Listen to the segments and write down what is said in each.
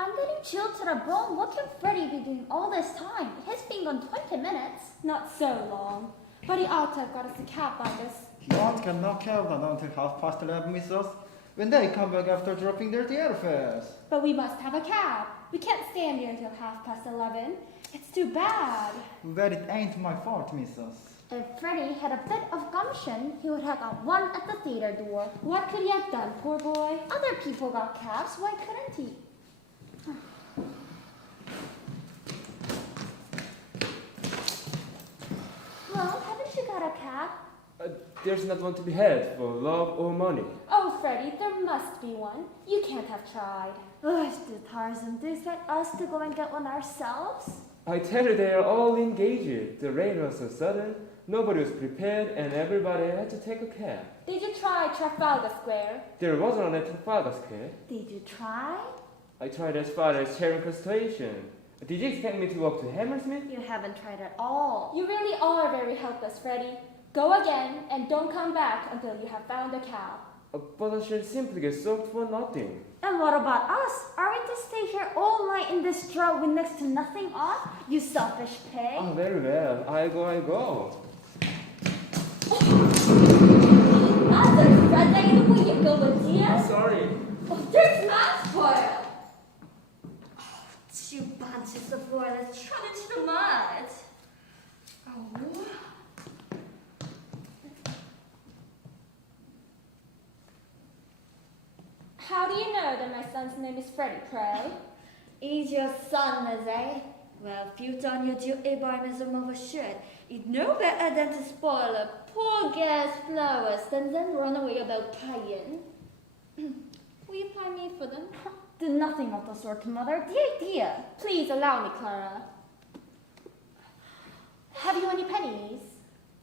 I'm getting chilled to the bone. What can Freddy be doing all this time? It has been gone 20 minutes. Not so long. But he ought to have got us a cab by this. What can not cab down until 11:30, Mrs. When they come back after dropping their airfares. But we must have a cab. We can't stand here until 11:30. It's too bad. Well, it ain't my fault, Mrs. If Freddy had a bit of gumption, he would have got one at the theater door. What could he have done, poor boy? Other people got cabs, why couldn't he? Well, haven't you got a cab? There's not one to be had for love or money. Oh, Freddy, there must be one. You can't have tried. Oh, it's too tiresome. Do you expect us to go and get one ourselves? I tell you, they are all engaged. The rain was so sudden, nobody was prepared, and everybody had to take a cab. Did you try Trafalgar Square? There wasn't one at Trafalgar Square. Did you try? I tried as far as Charing Cross Station. Did you expect me to walk to Hammersmith? You haven't tried at all. You really are very helpless, Freddy. Go again, and don't come back until you have found a cab. But I shall simply get soaked for nothing. And what about us? Are we to stay here all night in this straw with next to nothing on? You selfish pig. Oh, very well. I go. That's a Friday, the way you go with dear. I'm sorry. Oh, there's my spoil. Two bunches of royalists thrown into the mud. Oh. How do you know that my son's name is Freddy, pray? He's your son, is he? Well, if you've done your duty by Mr. Overshoot, you'd know better than to spoil a poor girl's flowers and then run away about paying. Will you pay me for them? Do nothing of the sort, Mother. The idea. Please allow me, Clara. Have you any pennies?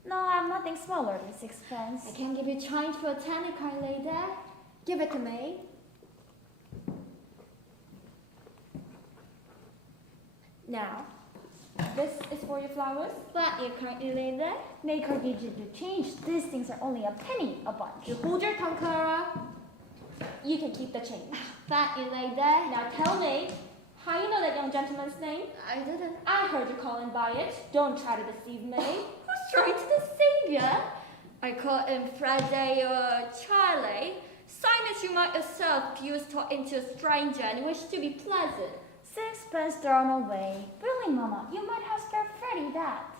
No, I have nothing smaller than 6pence. I can give you change for a tenner, kind lady. Give it to me. Now, this is for your flowers. But you kindly lady, make her give you the change. These things are only a penny a bunch. You hold your tongue, Clara. You can keep the change. Thank you, lady. Now tell me, how you know that young gentleman's name? I didn't. I heard you calling by it. Don't try to deceive me. Who's trying to deceive you? I call him Friday or Charlie. Sign as you might yourself if you was talking to a stranger and you wish to be pleasant. 6pence thrown away. Really, Mama, you might have scared Freddy that.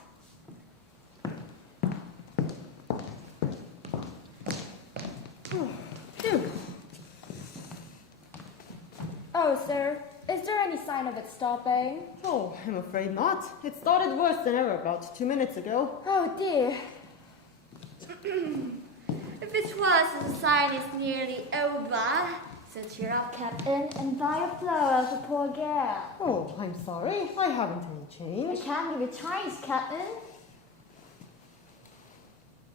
Oh, sir, is there any sign of it stopping? Oh, I'm afraid not. It started worse than ever about 2 minutes ago. Oh, dear. If it's worse, the sign is nearly over. So cheer up, Captain, and buy a flower for poor girl. Oh, I'm sorry. I haven't any I change. can't give you change, Captain.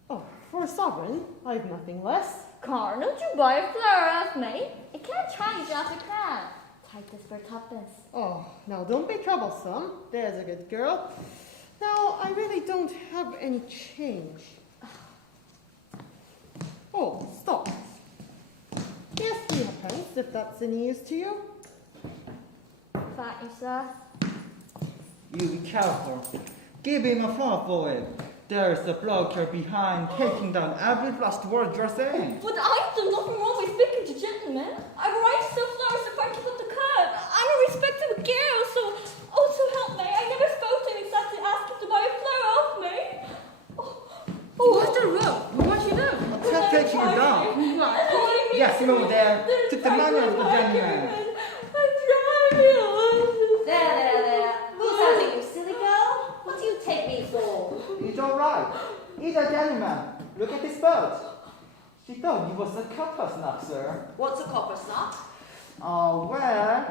Oh, for a sovereign, I've nothing less. Can't you buy a flower off me? It can't change off the crown. Take this for tuppence. Oh, now don't be troublesome. There's a good girl. Now, I really don't have any change. Oh, stop. Here's 3 if that's any use to you. Thank you, sir. You be careful. Give him a flower for it. There's a bloke here behind taking down every last word you're saying. But I've done nothing wrong with speaking to gentlemen. I've arranged some flowers to park up the curb. I'm a respectable girl, so help me. I never spoke to him except to ask him to buy a flower off me. What's the row? What you do? Stop taking it down. Yes, you over there. Took the money of the gentleman. There. Who's that, you silly girl? What do you take me for? It's all right. He's a gentleman. Look at this boat. She thought he was a copper snuff, sir. What's a copper snuff? Oh, well,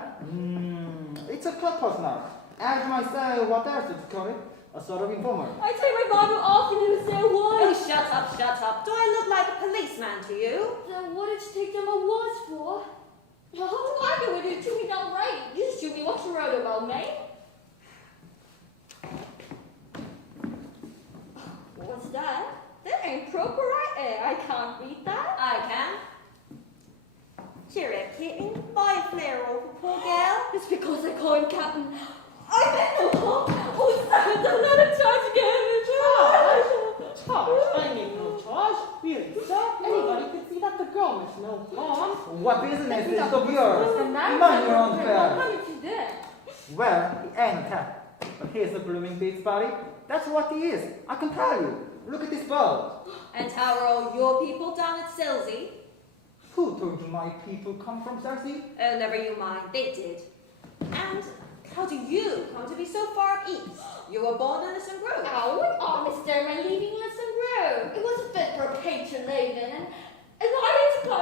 it's a copper snuff. As you might say, what else to call it? A sort of informer. I take my Bible off and you say Oh, what? shut up. Do I look like a policeman to you? Then what did you take them awards for? What's the matter with you? Treat me downright. You just shoot me what you wrote about me. What's that? That ain't proper writing. I can't read that. I can. Cheer up, kitten. Buy a flare roll for poor girl. It's because I call him Captain. I meant no harm. Oh, Sam, don't let him charge again. Charge? I make no charge. Really, sir? Anybody could see that the girl makes no harm. What business is of yours? And Mind your own What affairs. happened to that? Well, he ain't a cat. But he's a blooming beach buddy. That's what he is. I can tell you. Look at this boat. And how are all your people down at Silsey? Who told you my people come from Cersei? Oh, never you mind. They did. And how do you come to be so far east? You were born in Innocent Grove. Oh, what are Mr. Man leaving Listen Grove? It was fit for a patron leaving, and I had to go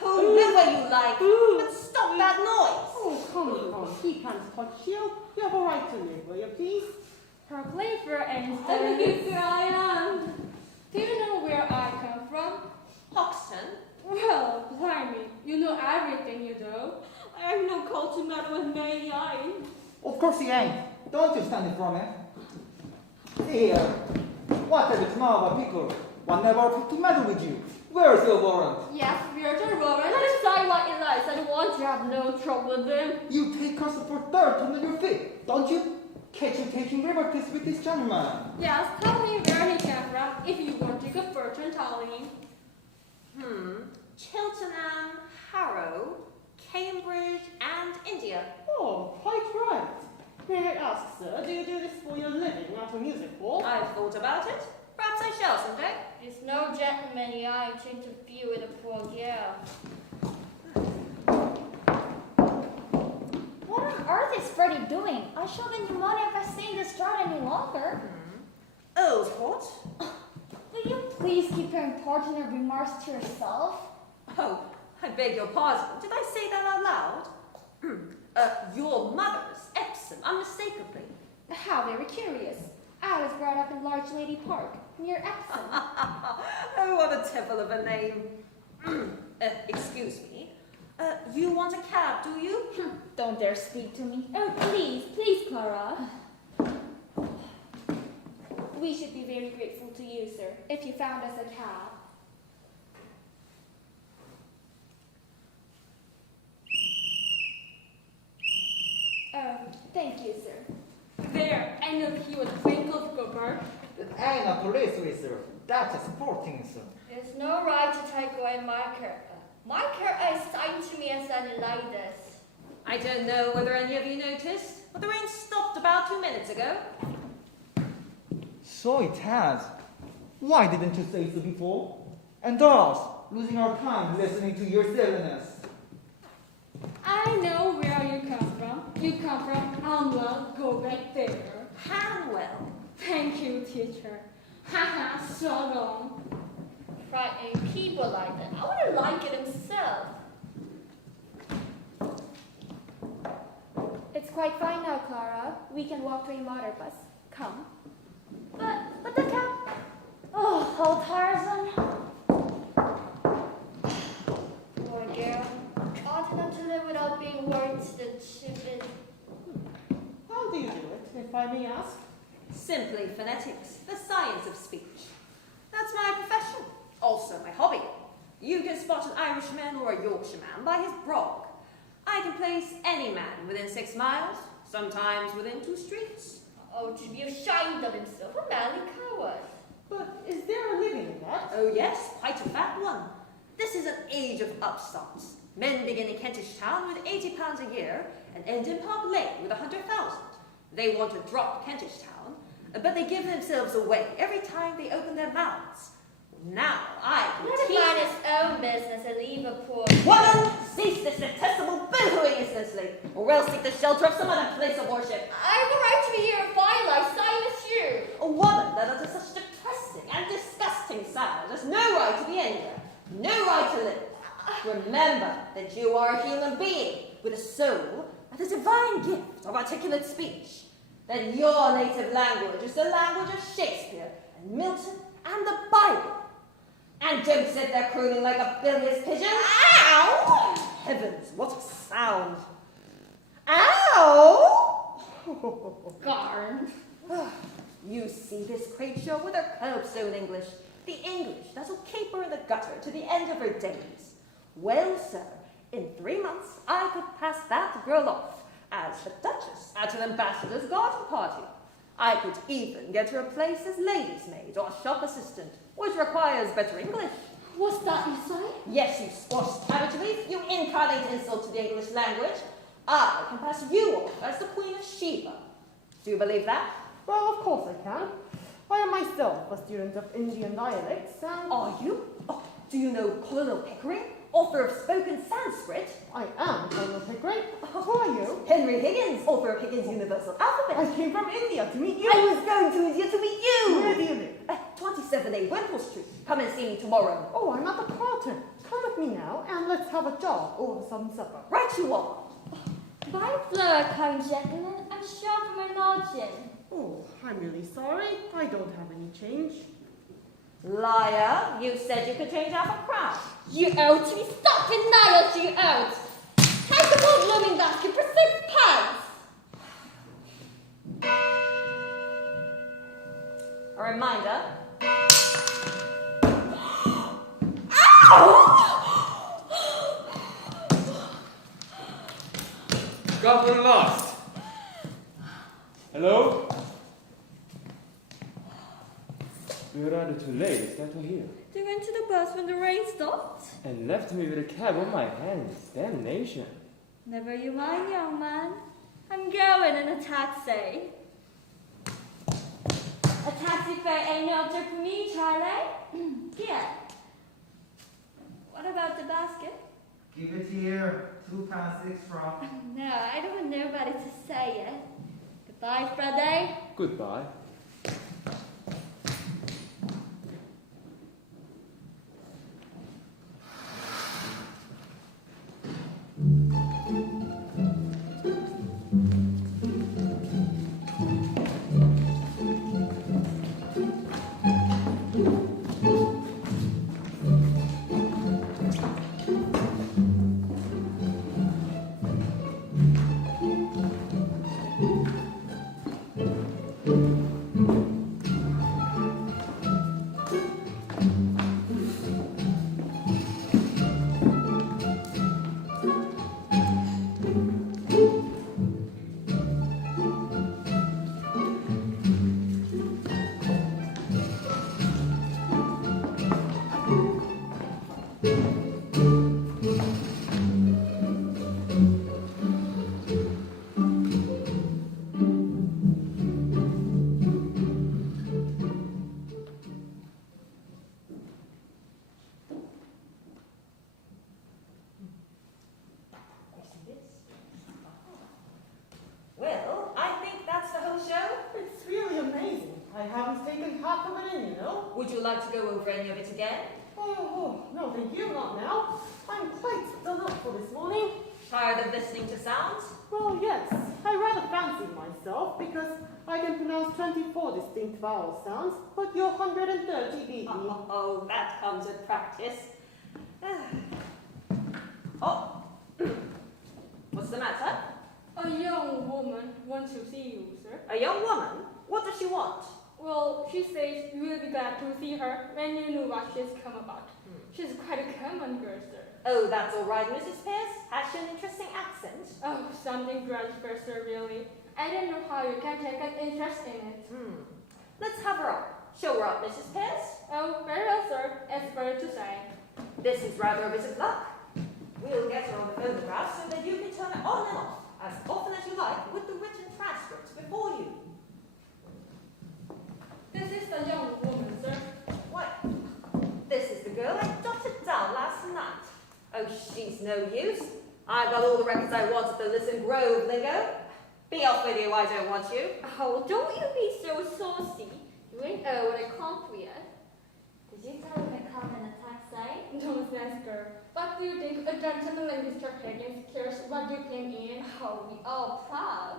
Oh, live where you like, but stop that noise. Oh, come on. He can't touch you. You have a right to live where you please. Proclaim for instance. And here I am. Do you know where I come from? Hoxton. Well, blimey, you know everything you do. I have no call to meddle with me, I. Of course he ain't. Don't you stand in front of him. See here. What have you to know about people? One never put to meddle with you. Where's your warrant? Yes, Virgin Warren, let him say what he likes. I don't want to have no trouble with him. You take us for dirt under your feet, don't you? Catch you taking liberties with this gentleman. Yes, tell me where he came from if you want to go fortune telling. Cheltenham, Harrow, Cambridge, and India. Oh, quite right. May I ask, sir, do you do this for your living at a music hall? I've thought about it. Perhaps I shall someday. It's no gentleman I to interfere with a poor girl. What on earth is Freddie doing? I shall get pneumonia if I stay in this drought any longer. Oh, what? Will you please keep your important remarks to yourself? Oh, I beg your pardon. Did I say that out loud? Your mother's Epsom, unmistakably. How very curious. I was brought up in Large Lady Park, near Epsom. Oh, what a devil of a name. Excuse me. You want a cab, do you? Don't dare speak to me. Oh, please, Clara. We should be very grateful to you, sir, if you found us a cab. Oh, thank you, sir. There, I know he was Twinkle Cooper. That ain't a police whistle. That's a sporting whistle. There's no right to take away my character. My character is assigned to me as a ladies. I don't know whether any of you noticed, but the rain stopped about 2 minutes ago. So it has. Why didn't you say so before? And us, losing our time listening to your silliness. I know where you come from. You come from Hanwell. Go back there. Hanwell. Thank you, teacher. Haha, so long. Frightening people like that. I wouldn't like it himself. It's quite fine now, Clara. We can walk to a motor bus. Come. But the cat. Oh, old Tarzan. Poor girl. Ought not to live without being worried that she's been. How do you do it, if I may ask? Simply phonetics, the science of speech. That's my profession, also my hobby. You can spot an Irishman or a Yorkshireman by his brog. I can place any man within 6 miles, sometimes within 2 streets. Oh, to be ashamed of himself, a manly coward. But is there a living in that? Oh yes, quite a fat one. This is an age of upstarts. Men begin in Kentish Town with £80 a year and end in Park Lane with 100,000. They want to drop Kentish Town, but they give themselves away every time they open their mouths. Now I can Let him teach. mind his own business and leave a poor. Woman, cease this detestable boohooing instantly, or else seek the shelter of some other place of worship. I have the right to be here in firelight, same as you. A woman that utters such depressing and disgusting sounds has no right to be anywhere, no right to live. Remember that you are a human being with a soul and a divine gift of articulate speech. That your native language is the language of Shakespeare and Milton and the Bible. And don't sit there crooning like a bilious pigeon. Ow! Heavens, what a sound. Ow! Garn. You see this creature with her curbstone English, the English that'll keep her in the gutter to the end of her days. Well, sir, in 3 months I could pass that girl off as a duchess at an ambassador's garden party. I could even get her a place as lady's maid or shop assistant, which requires better English. What's that you say? Yes, you squashed cabbage leaf, you incarnate insult to the English language. I can pass you off as the Queen of Sheba. Do you believe that? Well, of course I can. I am myself a student of Indian dialects, and Are you? Oh, do you know Colonel Pickering, author of Spoken Sanskrit? I am Colonel Pickering. Who are you? Henry Higgins, author of Higgins' Universal Alphabet. I came from India to meet you. I was going to India to meet Where you. do you live? 27A Wimple Street. Come and see me tomorrow. Oh, I'm at the Carlton. Come with me now, and let's have a jog over some supper. Right you are. By the kind gentleman, I'm sure from my lodging. Oh, I'm really sorry. I don't have any change. Liar, you said you could change half a crown. You owe to be stopped in nails, you owe. Take the gold blooming basket for 6 pounds. A reminder. Got one lost. Hello? We're rather too late, is that what here? They went to the bus when the rain stopped. And left me with a cab on my hands. Damnation. Never you mind, young man. I'm going in a taxi. A taxi fare ain't no object for me, Charlie. Here. What about the basket? Give it here. £2.06 from. No, I don't want nobody to say it. Goodbye, Friday. Goodbye. haven't taken half of it in, you know. Would you like to go over any of it again? Oh, no, thank you, not now. I'm quite done up for this morning. Tired of listening to sounds? Well, yes, I rather fancy myself because I can pronounce 24 distinct vowel sounds, but you're 130 beat me. Oh, that comes with practice. Oh, what's the matter? A young woman wants to see you, sir. A young woman? What does she want? Well, she says you will be glad to see her when you know what she's come about. She's quite a common girl, sir. Oh, that's all right, Mrs. Pierce. Has she an interesting accent? Oh, something dreadful, sir, really. I don't know how you can take an interest in it. Let's have her up. Show her up, Mrs. Pierce. Oh, very well, sir. As for to say. This is rather a bit of luck. We'll get her on the photograph so that you can turn it on and off as often as you like with the written transcripts before you. This is the young woman, sir. What? This is the girl I jotted down last night. Oh, she's no use. I've got all the records I want at the Listen Grove lingo. Be off with you, I don't want you. Oh, don't you be so saucy. You ain't what I come for yet. Did you tell him to come in a taxi? Don't ask her. What do you think a gentleman like Mr. Higgins cares what you came in? Oh, we all proud.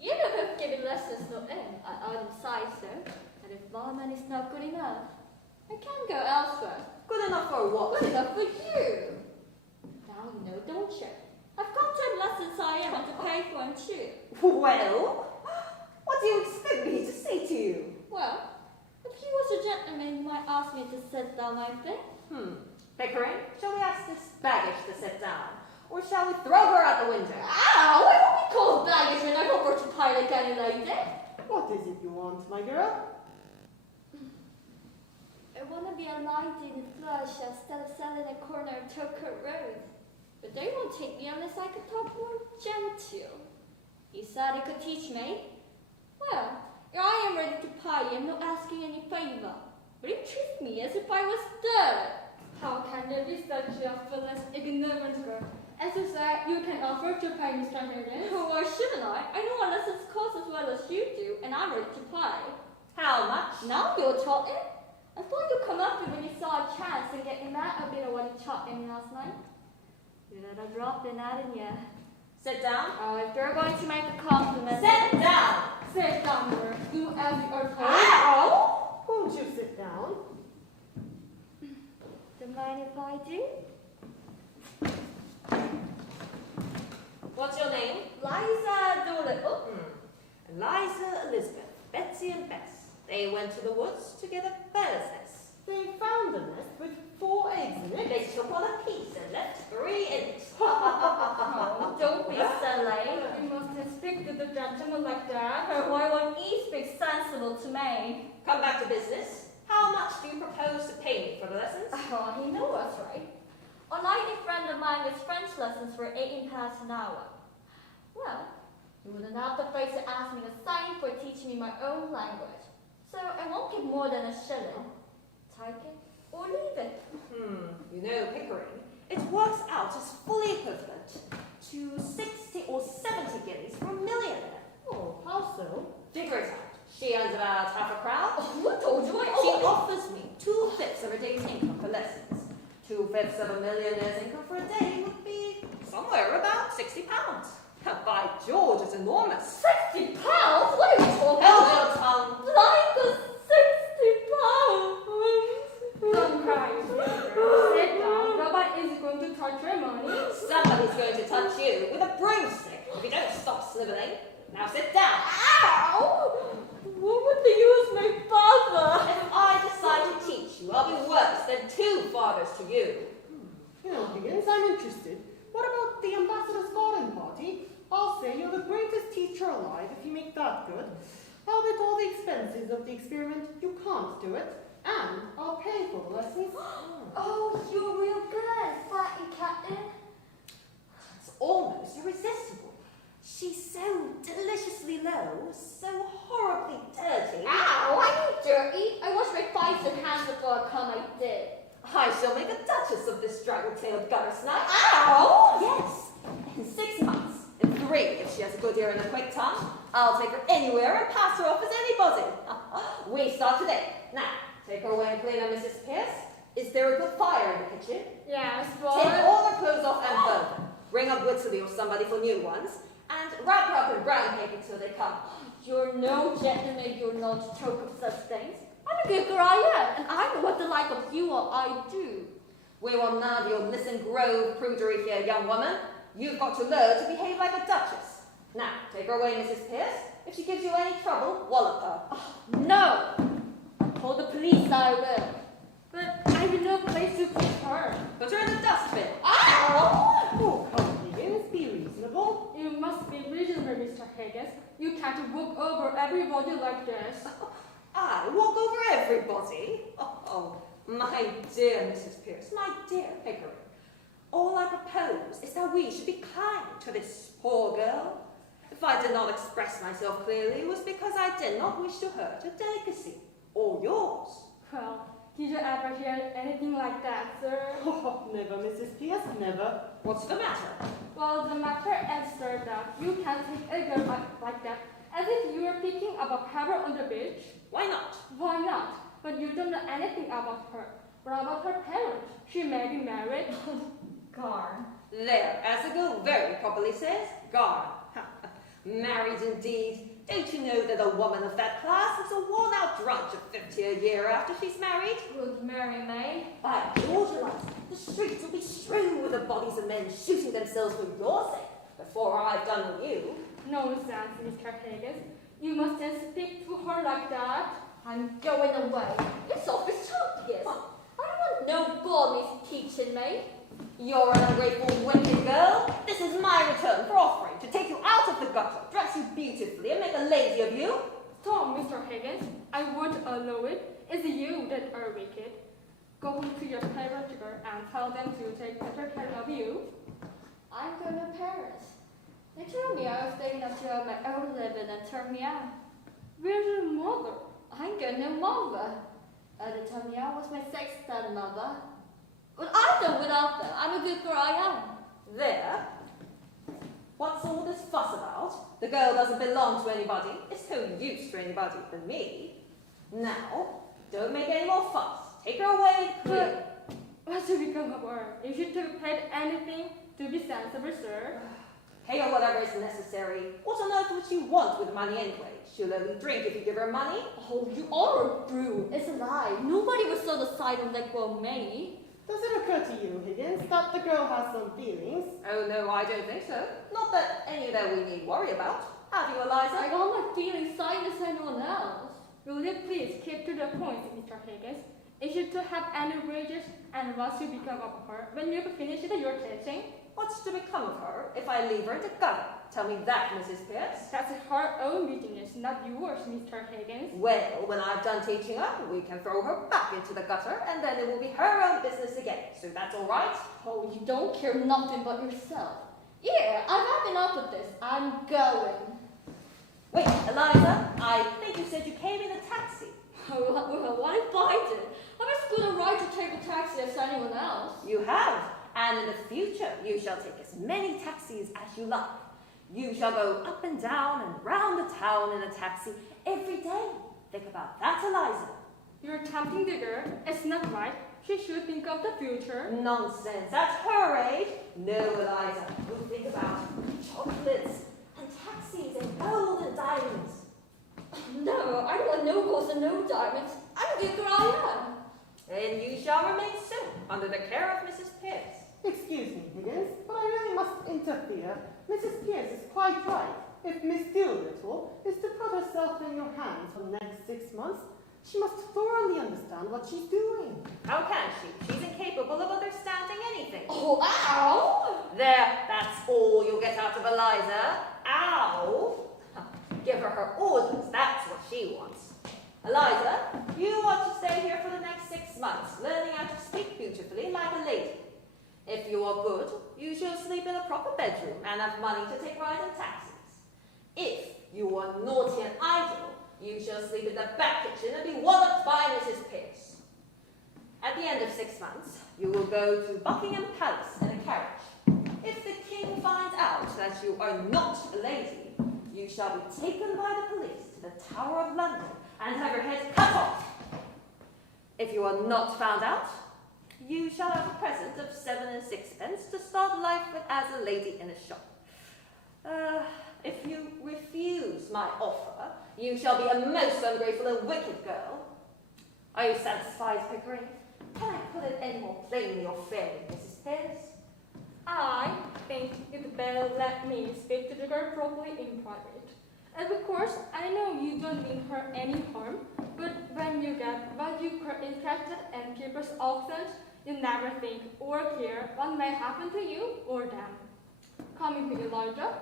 You know have given lessons no end at Adam Sizer. And if barman is not good enough, I can go elsewhere. Good enough for what? Good enough for you. Now you know, don't you? I've come to lessons I am to pay for and too. Well, what do you expect me to say to you? Well, if he was a gentleman, he might ask me to sit down like this. Pickering, shall we ask this baggage to sit down? Or shall we throw her out the window? Ow! I won't be called baggage when I go for to pie like any lady. What is it you want, my girl? I want to be a lady in the flesh instead of selling a corner of Tokyo Road. But they won't take me unless I can talk more gentle. You said you could teach me? Well, here I am ready to pay you. I'm not asking any favor. But you treat me as if I was dead. How can there be such a fearless, ignorant girl? As you said, you can offer to pay Mr. Higgins. Why shouldn't I? I know what lessons cost as well as you do, and I'm ready to pay. How much? Now you're talking. I thought you'd come up when you saw a chance and get me mad a bit of what you chopped me last night. You let her drop in, hadn't you? Sit down. Oh, if you're going to make a compliment. Sit down! Sit down, girl. Do as you are told. Ow! Won't you sit down? Don't mind if I do? What's your name? Liza Doolittle. Eliza, Elizabeth, Betsy and Bess. They went to the woods to get a bird's nest. They found a nest with 4 eggs in it. They took one apiece and left 3 in it. Oh, don't be silly. You mustn't speak to the gentleman like that. Why won't he speak sensible to me? Come back to business. How much do you propose to pay me for the lessons? Oh, he knows us, right? A lady friend of mine gets French lessons for £18 an hour. Well, you wouldn't have the face to ask me to sign for teaching me my own language. So I won't give more than a shilling. Take it or leave it. You know, Pickering, it works out as fully equivalent to 60 or 70 guineas for a millionaire. Oh, how so? Figure it out. She earns about half a crown. Oh, who told you? She offers me 2/5 of a day's income for lessons. 2/5 of a millionaire's income for a day would be somewhere about £60. By George, it's enormous. £60? What are you talking Hold about? your tongue. Like the £60? Don't cry, dear. Sit down. Nobody is going to touch your money. Somebody's going to touch you with a broomstick if you don't stop sniveling. Now sit down. Ow! What would they use my father? If I decide to teach you, I'll be worse than 2 fathers to you. You know, Higgins, I'm interested. What about the ambassador's garden party? I'll say you're the greatest teacher alive if you make that good. I'll bet all the expenses of the experiment. You can't do it. And I'll pay for the lessons. Oh, you're real good, fatty captain. It's almost irresistible. She's so deliciously low, so horribly dirty. Ow, I ain't dirty. I washed my face and hands before I come, I did. I shall make a duchess of this draggle-tailed gutter snipe. Ow! Yes, in 6 months. In 3, if she has a good ear and a quick tongue. I'll take her anywhere and pass her off as anybody. We start today. Now, take her away and clean her, Mrs. Pierce. Is there a good fire in the kitchen? Yes, Take but... all her clothes off and burn them. Bring up Whitley or somebody for new ones. And wrap her up in brown paper till they come. You're no gentleman, you're not talk of such things. I'm a good girl, I am, and I know what the like of you or I do. We want none of your Listen Grove prudery here, young woman. You've got to learn to behave like a duchess. Now, take her away, Mrs. Pierce. If she gives you any trouble, wallop her. No! Call the police, I will. But I have no place to put her. Put her in the dustbin. Oh, come on, Higgins, be reasonable. You must be reasonable, Mr. Higgins. You can't walk over everybody like this. I walk over everybody. Oh, my dear Mrs. Pierce, my dear Pickering. All I propose is that we should be kind to this poor girl. If I did not express myself clearly, it was because I did not wish to hurt her delicacy, or yours. Well, did you ever hear anything like that, sir? Oh, never, Mrs. Pierce, never. What's the matter? Well, the matter is, sir, that you can't take a girl like that as if you were picking up a pebble on the beach. Why not? Why not? But you don't know anything about her. What about her parents? She may be married. Garn. There, as the girl very properly says, gone. Married indeed. Don't you know that a woman of that class is a worn-out drudge of 50 a year after she's married? Good Mary May. By George, Eliza, the streets will be strewn with the bodies of men shooting themselves for your sake before I've done with you. Nonsense, Mr. Higgins. You mustn't speak to her like that. I'm going away. It's off his tongue, yes. I don't want no godly's teaching me. You're an ungrateful, wicked girl. This is my return for offering to take you out of the gutter, dress you beautifully, and make a lady of you. Stop, Mr. Higgins. I won't allow it. It's you that are wicked. Go home to your parents and tell them to take better care of you. I'm going to Paris. They told me I was big enough to earn my own living and turn me out. Where's your mother? I'm going to mother. They told me I was my sixth stepmother. But I know without them. I'm a good girl, I am. There. What's all this fuss about? The girl doesn't belong to anybody. It's no use to anybody but me. Now, don't make any more fuss. Take her away and clear. What's to become of her? You should have paid anything to be sensible, sir. Pay her whatever is necessary. What on earth would she want with money anyway? She'll only drink if you give her money. Oh, you are a brute. It's a lie. Nobody would sell the side of like well me. Does it occur to you, Higgins, that the girl has some feelings? Oh no, I don't think so. Not that any that we need worry about. Have you, Eliza? I got my feelings same as anyone else. Will you please keep to the point, Mr. Higgins? Is you to have any wages and what's to become of her when you've finished your teaching? What's to become of her if I leave her in the gutter? Tell me that, Mrs. Pierce. That's her own business, not yours, Mr. Higgins. Well, when I've done teaching her, we can throw her back into the gutter, and then it will be her own business again. So that's all right? Oh, you don't care nothing but yourself. Yeah, I've had enough of this. I'm going. Wait, Eliza, I think you said you came in a taxi. Oh, well, what if I did? I'm as good a right to take a taxi as anyone else. You have, and in the future you shall take as many taxis as you like. You shall go up and down and round the town in a taxi every day. Think about that, Eliza. You're tempting the girl. It's not right. She should think of the future. Nonsense. At her age? No, Eliza. We'll think about chocolates and taxis and gold and diamonds. No, I don't want no golds and no diamonds. I'm a good girl, I am. And you shall remain so, under the care of Mrs. Pierce. Excuse me, Higgins, but I really must interfere. Mrs. Pierce is quite right. If Miss Doolittle is to put herself in your hands for the next 6 months, she must thoroughly understand what she's doing. How can she? She's incapable of understanding anything. Oh, ow! There, that's all you'll get out of Eliza. Ow! Give her orders, that's what she wants. Eliza, you want to stay here for the next 6 months, learning how to speak beautifully like a lady. If you are good, you shall sleep in a proper bedroom and have money to take ride in taxis. If you are naughty and idle, you shall sleep in the back kitchen and be walloped by Mrs. Pierce. At the end of 6 months, you will go to Buckingham Palace in a carriage. If the king finds out that you are not a lady, you shall be taken by the police to the Tower of London and have your head cut off. If you are not found out, you shall have a present of 7 and 6pence to start life with as a lady in a shop. If you refuse my offer, you shall be a most ungrateful and wicked girl. Are you satisfied, Pickering? Can I put it any more plainly or fairly, Mrs. Pearce? I think you'd better let me speak to the girl properly in private. And of course, I know you don't mean her any harm, but when you get what you are interested in keeper's accent, you never think or care what may happen to you or them. Come with me, Elijah.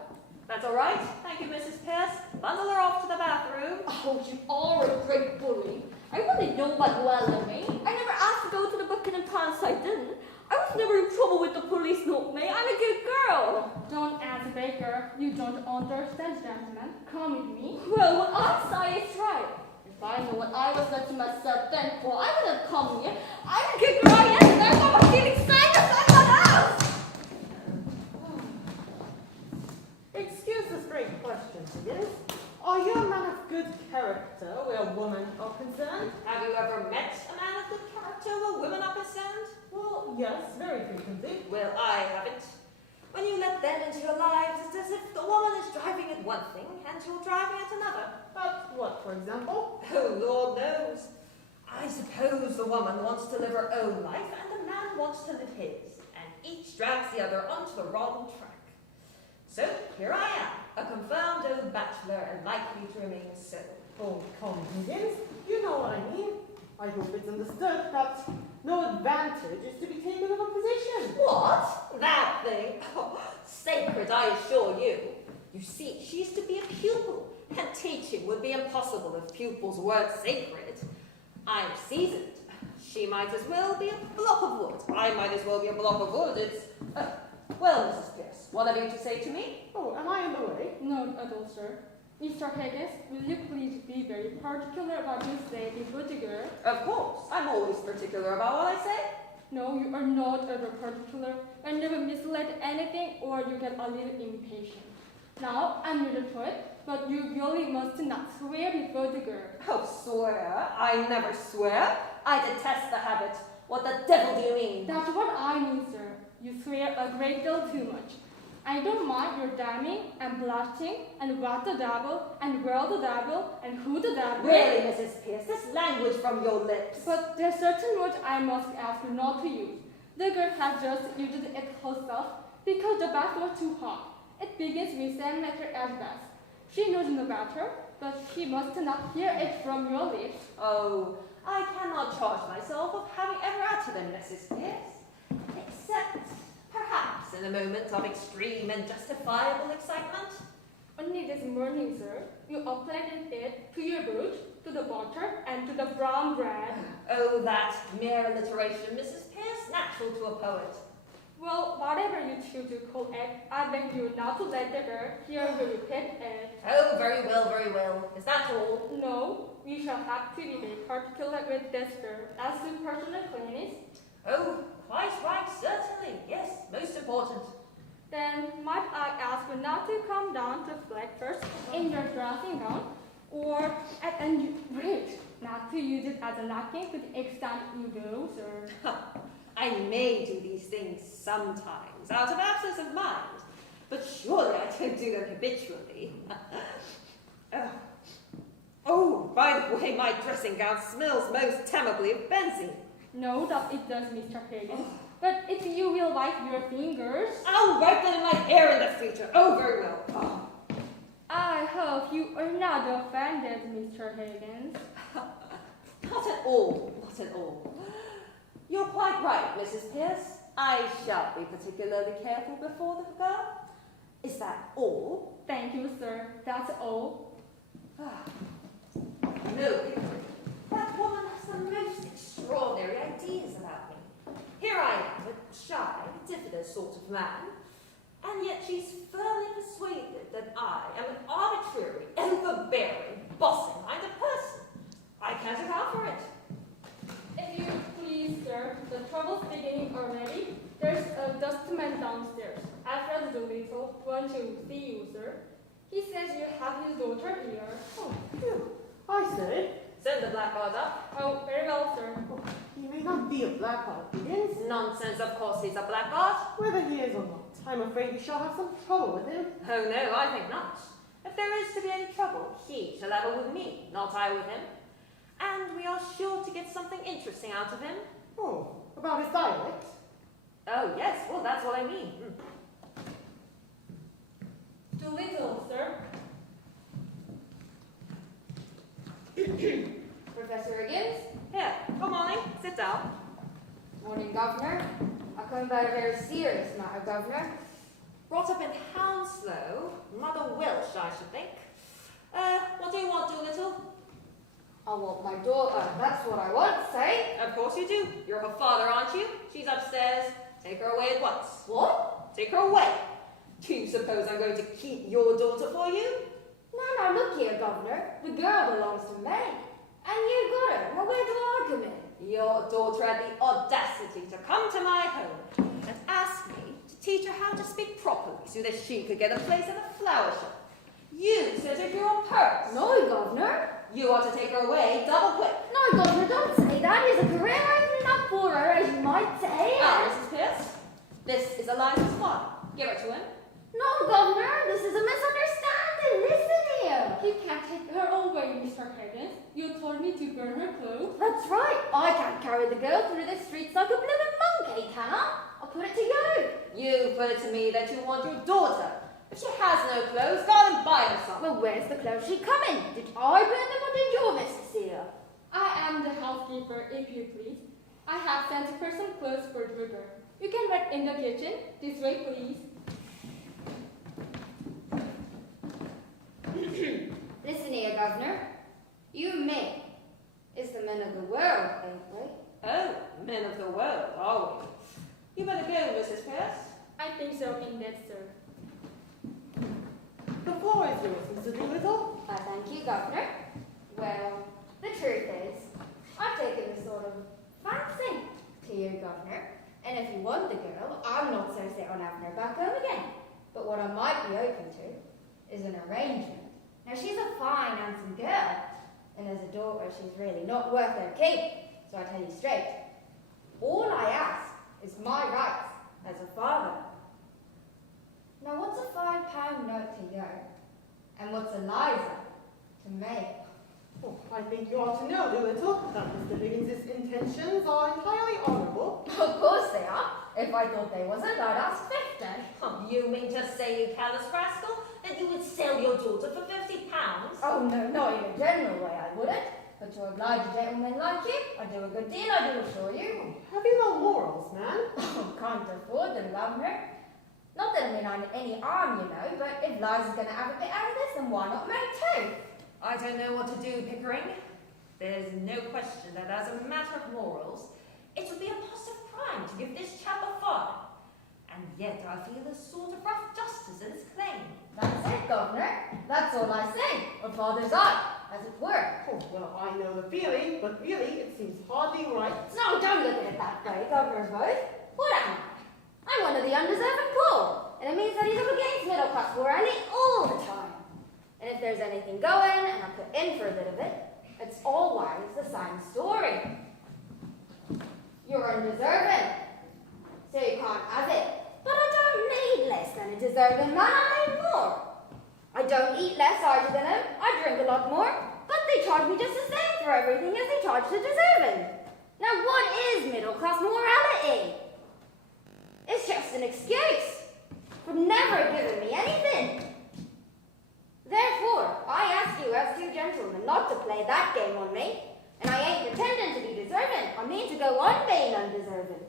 That's all right. Thank you, Mrs. Pearce. Bundle her off to the bathroom. Oh, you are a great bully. I really know what well of me. I never asked to go to the Buckingham Palace, I didn't. I was never in trouble with the police, not me. I'm a good girl. Don't answer, Baker. You don't understand, gentlemen. Come with me. Well, what I say is right. If I knew what I was letting myself in for, I wouldn't have come here. I'm a good girl, I am, and I'm not feeling sorry for someone else. Excuse the straight question, Higgins. Are you a man of good character where women are concerned? Have you ever met a man of good character where women are concerned? Well, yes, very frequently. Well, I haven't. When you let them into your lives, it's as if the woman is driving at one thing and you're driving at another. But what, for example? Oh, Lord knows. I suppose the woman wants to live her own life and the man wants to live his, and each drags the other onto the wrong track. So, here I am, a confirmed old bachelor and likely to remain so. Oh, come, Higgins. You know what I mean. I hope it's understood that no advantage is to be taken of a position. What? That thing? Oh, sacred, I assure you. You see, she is to be a pupil, and teaching would be impossible if pupils weren't sacred. I'm seasoned. She might as well be a block of wood. I might as well be a block of wood. It's... well, Mrs. Pearce, what have you to say to me? Oh, am I in the way? Not at all, sir. Mr. Higgins, will you please be very particular about you say before the girl? Of course, I'm always particular about what I say. No, you are not ever particular and never mislead anything or you get a little impatient. Now, I'm new to it, but you really must not swear before the girl. Oh, swear? I never swear. I detest the habit. What the devil do you mean? That's what I mean, sir. You swear a great deal too much. I don't mind your damning and blushing and what the devil and where the devil and who the devil. Really, Mrs. Pearce, this language from your lips. But there's certain words I must ask you not to use. The girl has just used it herself because the bath was too hot. It begins with same letter as best. She knows no better, but she must not hear it from your lips. Oh, I cannot charge myself of having ever uttered them, Mrs. Pearce, except perhaps in a moment of extreme and justifiable excitement. Only this morning, sir, you applied it to your boot, to the butter, and to the brown bread. Oh, that mere alliteration, Mrs. Pearce, natural to a poet. Well, whatever you choose to call it, I beg you not to let the girl hear you repeat it. Oh, very well, very well. Is that all? No, we shall have to be very particular with this girl as to personal cleanliness. Oh, quite right, certainly. Yes, most important. Then might I ask you not to come down to breakfast in your dressing gown, or at any rate, not to use it as a napkin to the extent you do, sir. I may do these things sometimes, out of absence of mind, but surely I don't do them habitually. Oh, by the way, my dressing gown smells most terribly of benzene. No, that it does, Mr. Higgins. But if you will wipe your fingers... I'll wipe them in my hair in the future. Oh, very well. Oh. I hope you are not offended, Mr. Higgins. Not at all, not at all. You're quite right, Mrs. Pearce. I shall be particularly careful before the girl. Is that all? Thank you, sir. That's all. No, that woman has the most extraordinary ideas about me. Here I am, a shy, diffident sort of man, and yet she's firmly persuaded that I am an arbitrary, overbearing, bossy kind of person. I can't account for it. If you please, sir, the trouble's beginning already. There's a dustman downstairs. Alfred Doolittle wants to see you, sir. He says you have his daughter here. Oh, phew. I said, Send the blackguard up. Oh, very well, sir. he may not be a blackguard, Higgins. Nonsense, of course he's a blackguard. Whether he is or not, I'm afraid we shall have some trouble with him. Oh no, I think not. If there is to be any trouble, he shall have it with me, not I with him. And we are sure to get something interesting out of him. Oh, about his dialect? Oh yes, well that's what I mean. Too little, sir. Professor Higgins? Here, good morning, sit down. Morning, Governor. I come about a very serious matter, Governor. Brought up in Hounslow, Mother Welsh, I should think. What do you want, Doolittle? I want my daughter. That's what I want, say. Of course you do. You're her father, aren't you? She's upstairs. Take her away at once. What? Take her away. Do you suppose I'm going to keep your daughter for you? Now, look here, Governor. The girl belongs to me. And you got her. Now, where do I come in? Your daughter had the audacity to come to my home and ask me to teach her how to speak properly so that she could get a place in a flower shop. You said it your own purse. No, Governor. You ought to take her away double quick. No, Governor, don't say that. It's a career opening up for her, as you might say. Now, Mrs. Pierce, this is Eliza's father. Give her to him. No, Governor, this is a misunderstanding. Listen here. You can't take her away, Mr. Higgins. You told me to burn her clothes. That's right. I can't carry the girl through the streets like a blooming monkey, can I? I'll put it to you. You put it to me that you want your daughter. If she has no clothes, go out and buy her some. Well, where's the clothes she come in? Did I burn them or did your missus see her? I am the housekeeper, if you please. I have sent her some clothes for the girl. You can wait in the kitchen. This way, please. Listen here, Governor. You and me is the men of the world, ain't we? Oh, men of the world, are we? You better go, Mrs. Pierce. I think so, indeed, sir. The floor is yours, Mr. Doolittle. I thank you, Governor. Well, the truth is, I've taken a sort of fancy to you, Governor. And if you want the girl, I'm not so set on having her back home again. But what I might be open to is an arrangement. Now, she's a fine, handsome girl. And as a daughter, she's really not worth her keep. So I tell you straight, all I ask is my rights as a father. Now, what's a £5 note to you? And what's Eliza to me? Oh, I think you ought to know, Doolittle, that Mr. Higgins's intentions are entirely honourable. Of course they are. If I thought they wasn't, I'd ask 50. You mean to say, you callous rascal, that you would sell your daughter for £50? Oh, no, not in a general way, I wouldn't. But to oblige a gentleman like you, I do a good deal, I do assure you. Have you no morals, man? Can't afford them, Governor. Not that I mean I'm any harm, you know, but if Liza's going to have a bit out of this, then why not me too? I don't know what to do, Pickering. There's no question that as a matter of morals, it would be a positive crime to give this chap a father. And yet I feel a sort of rough justice in his claim. That's it, Governor. That's all I say. A father's eye, as it were. Oh, well, I know the feeling, but really, it seems hardly right. No, don't look at it that way, Governor's wife. What am I? I'm one of the undeserving poor, and it means that he's up against middle-class morality all the time. And if there's anything going, and I put in for a bit of it, it's always the same story. You're undeserving, so you can't have it. But I don't need less than a deserving man, I need more. I don't eat less either than him, I drink a lot more, but they charge me just the same for everything as they charge the deserving. Now what is middle-class morality? It's just an excuse for never giving me anything. Therefore, I ask you as two gentlemen not to play that game on me, and I ain't pretending to be deserving. I mean to go on being undeserving.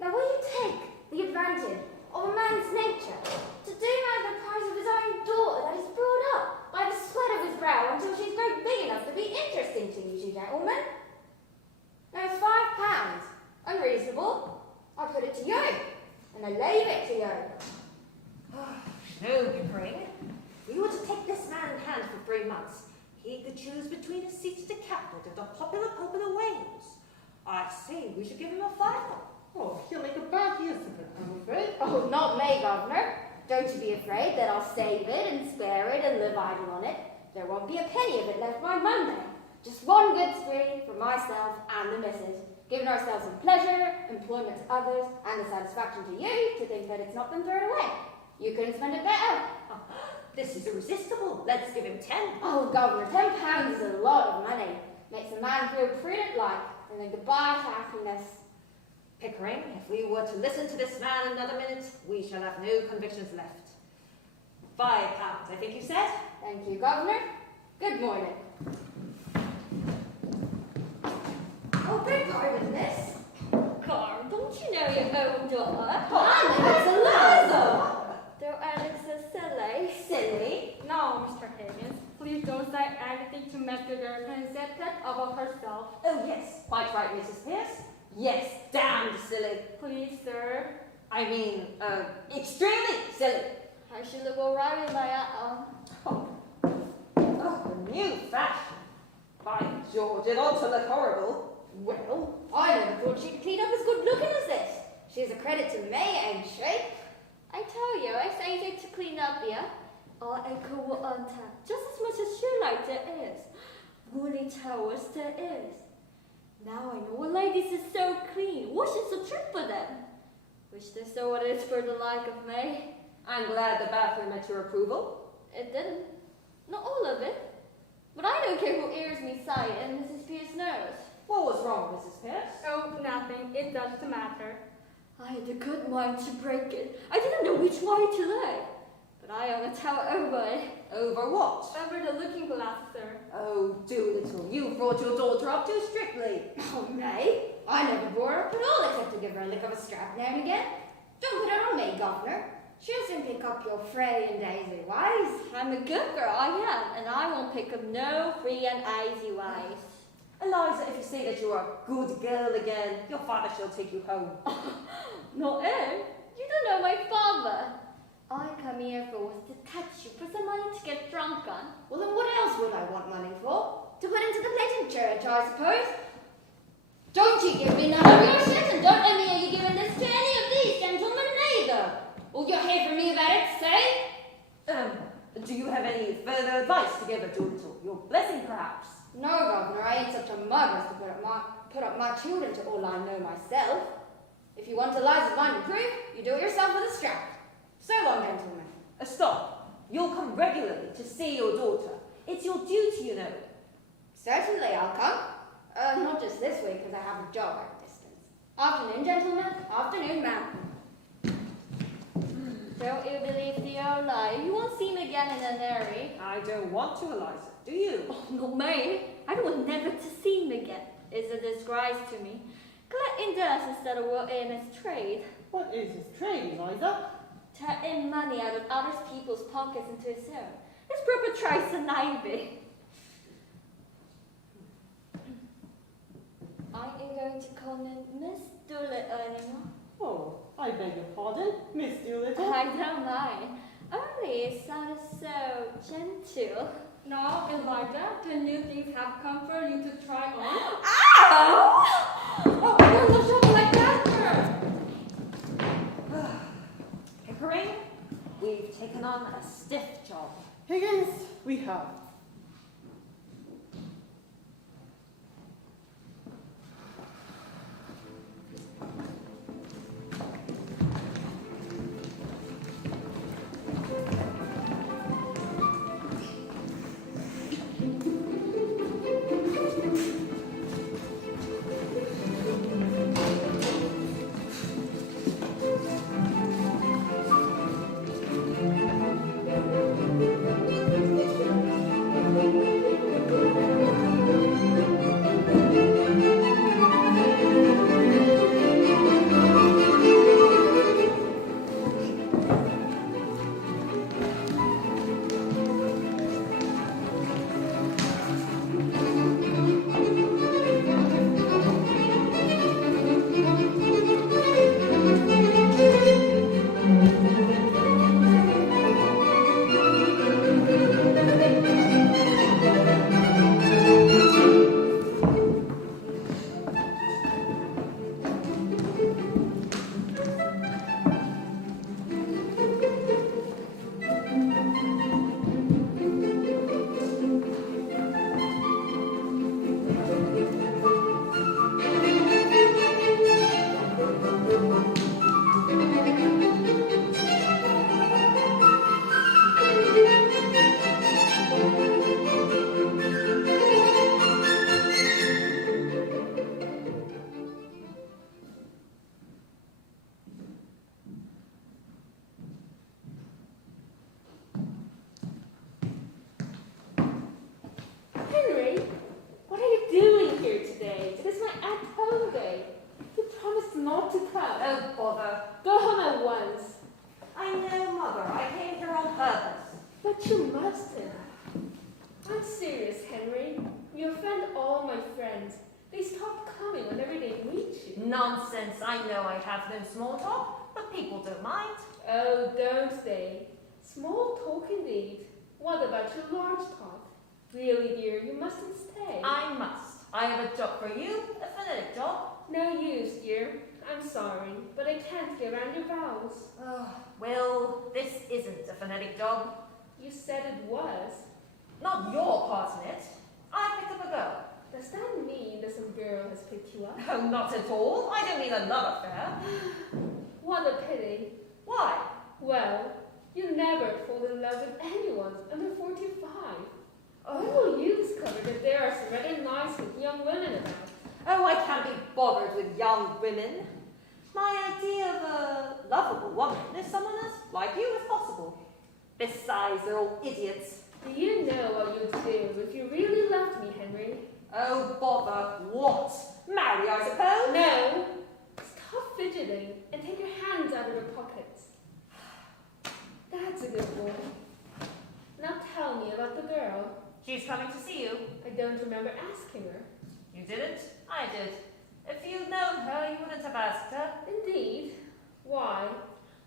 Now will you take the advantage of a man's nature to deny the prize of his own daughter that is brought up by the sweat of his brow until she's grown big enough to be interesting to you two gentlemen? Now it's £5. Unreasonable. I put it to you, and I leave it to you. No, Pickering. If we were to take this man in hand for 3 months, he could choose between a seat at the cabinet and a popular pope in the Wales. I say we should give him a £5. Oh, he'll make a bad use of it, I'm afraid. Oh, not me, Governor. Don't you be afraid that I'll save it and spare it and live idle on it. There won't be a penny of it left by Monday. Just one good spree for myself and the missus, giving ourselves some pleasure, employment to others, and the satisfaction to you to think that it's not been thrown away. You couldn't spend it better. Oh, this is irresistible. Let's give him 10. Oh, Governor, £10 is a lot of money. Makes a man feel prudent-like, and then goodbye to happiness. Pickering, if we were to listen to this man another minute, we shall have no convictions left. £5, I think you said? Thank you, Governor. Good morning. Oh, beg pardon, miss. Carl, don't you know your own daughter? Alex, Eliza! Though Alex is silly. Silly. Now, Mr. Higgins, please don't say anything to make the girl conceited about herself. Oh, yes. Quite right, Mrs. Pierce. Yes, damned silly. Please, sir. I mean, extremely silly. I should look all right with my hat on. Oh, a new fashion. By George, it ought to look horrible. Well, I never thought she'd clean up as good looking as this. She's a credit to me, ain't she? I tell you, I say it to clean up here. I echo what on tap, just as much as she like there is. Woolly towels there is. Now I know a ladies is so clean. Washing's a trip for them. Wish they saw what it is for the like of me. I'm glad the bathroom met your approval. It didn't. Not all of it. But I don't care who hears me say it, and Mrs. Pierce knows. What was wrong, Mrs. Pierce? Oh, nothing. It doesn't matter. I had a good mind to break it. I didn't know which way to lay. But I ought to tell over it. Over what? Over the looking glass, sir. Oh, Doolittle, you brought your daughter up too strictly. Oh, May, I never bore her up at all except to give her a lick of a strap now and again. Don't put it on me, Governor. She'll soon pick up your free and easy ways. I'm a good girl, I am, and I won't pick up no free and easy ways. Eliza, if you say that you are a good girl again, your father shall take you home. Not him. You don't know my father. I come here for was to touch you for some money to get drunk on. Well, then what else would I want money for? To put into the pleasant church, I suppose. Don't you give me none of your shit, and don't let me hear you giving this to any of these gentlemen neither. All you'll hear from me about it, say? Do you have any further advice to give her, Doolittle? Your blessing, perhaps? No, Governor, I ain't such a mug as to put up my children to all I know myself. If you want Eliza's mind improved, you do it yourself with a strap. So long, gentlemen. Stop. You'll come regularly to see your daughter. It's your duty, you know. Certainly, I'll come. Not just this week, because I have a job at a distance. Afternoon, gentlemen. Afternoon, ma'am. Don't you believe the old lie? You won't see me again in an hurry. I don't want to, Eliza. Do you? Oh, not me. I don't want never to see him again. It's a disgrace to me. Collecting dust instead of working his trade. What is his trade, Eliza? Taking money out of other people's pockets into his own. It's proper trace and navy. Aren't you going to call me Miss Doolittle anymore? Oh, I beg your pardon, Miss Doolittle. I don't mind. Only it sounded so gentle. Now, Eliza, the new things have come for you to try on. Ow! Oh, don't look over like that, girl. Pickering, we've taken on a stiff job. Higgins, we have. But you mustn't. I'm serious, Henry. You offend all my friends. They stop coming whenever they meet you. Nonsense. I know I have no small talk, but people don't mind. Oh, don't they? Small talk indeed. What about your large talk? Really, dear, you mustn't stay. I must. I have a job for you, a phonetic job. No use, dear. I'm sorry, but I can't get around your vowels. Oh, well, this isn't a phonetic job. You said it was. Not your part in it. I picked up a girl. Does that mean that some girl has picked you up? Oh, not at all. I don't mean a love affair. What a pity. Why? Well, you never fall in love with anyone under 45. When will you discover that there are some rather nice-looking young women about? Oh, I can't be bothered with young women. My idea of a lovable woman is someone as like you as possible. Besides, they're all idiots. Do you know what you'd do if you really loved me, Henry? Oh, bother. What? Marry, I suppose? No! Stop fidgeting and take your hands out of your pockets. That's a good boy. Now tell me about the girl. She's coming to see you. I don't remember asking her. You didn't? I did. If you'd known her, you wouldn't have asked her. Indeed. Why?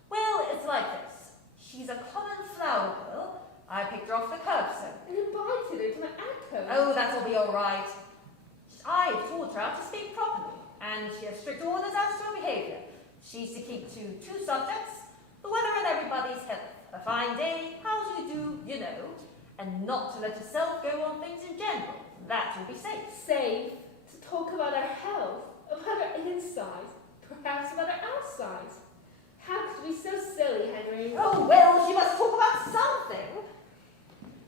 Well, it's like this. She's a common flower girl. I picked her off the curbstone. And invited her to my alcove. Oh, that'll be all right. I taught her how to speak properly, and she has strict orders as to her behaviour. She's to keep to two subjects: the weather and everybody's health. A fine day, how do you do, you know, and not to let yourself go on things in general. That will be safe. Safe to talk about our health, about our insides, perhaps about our outsides. How could you be so silly, Henry? Oh, well, she must talk about something.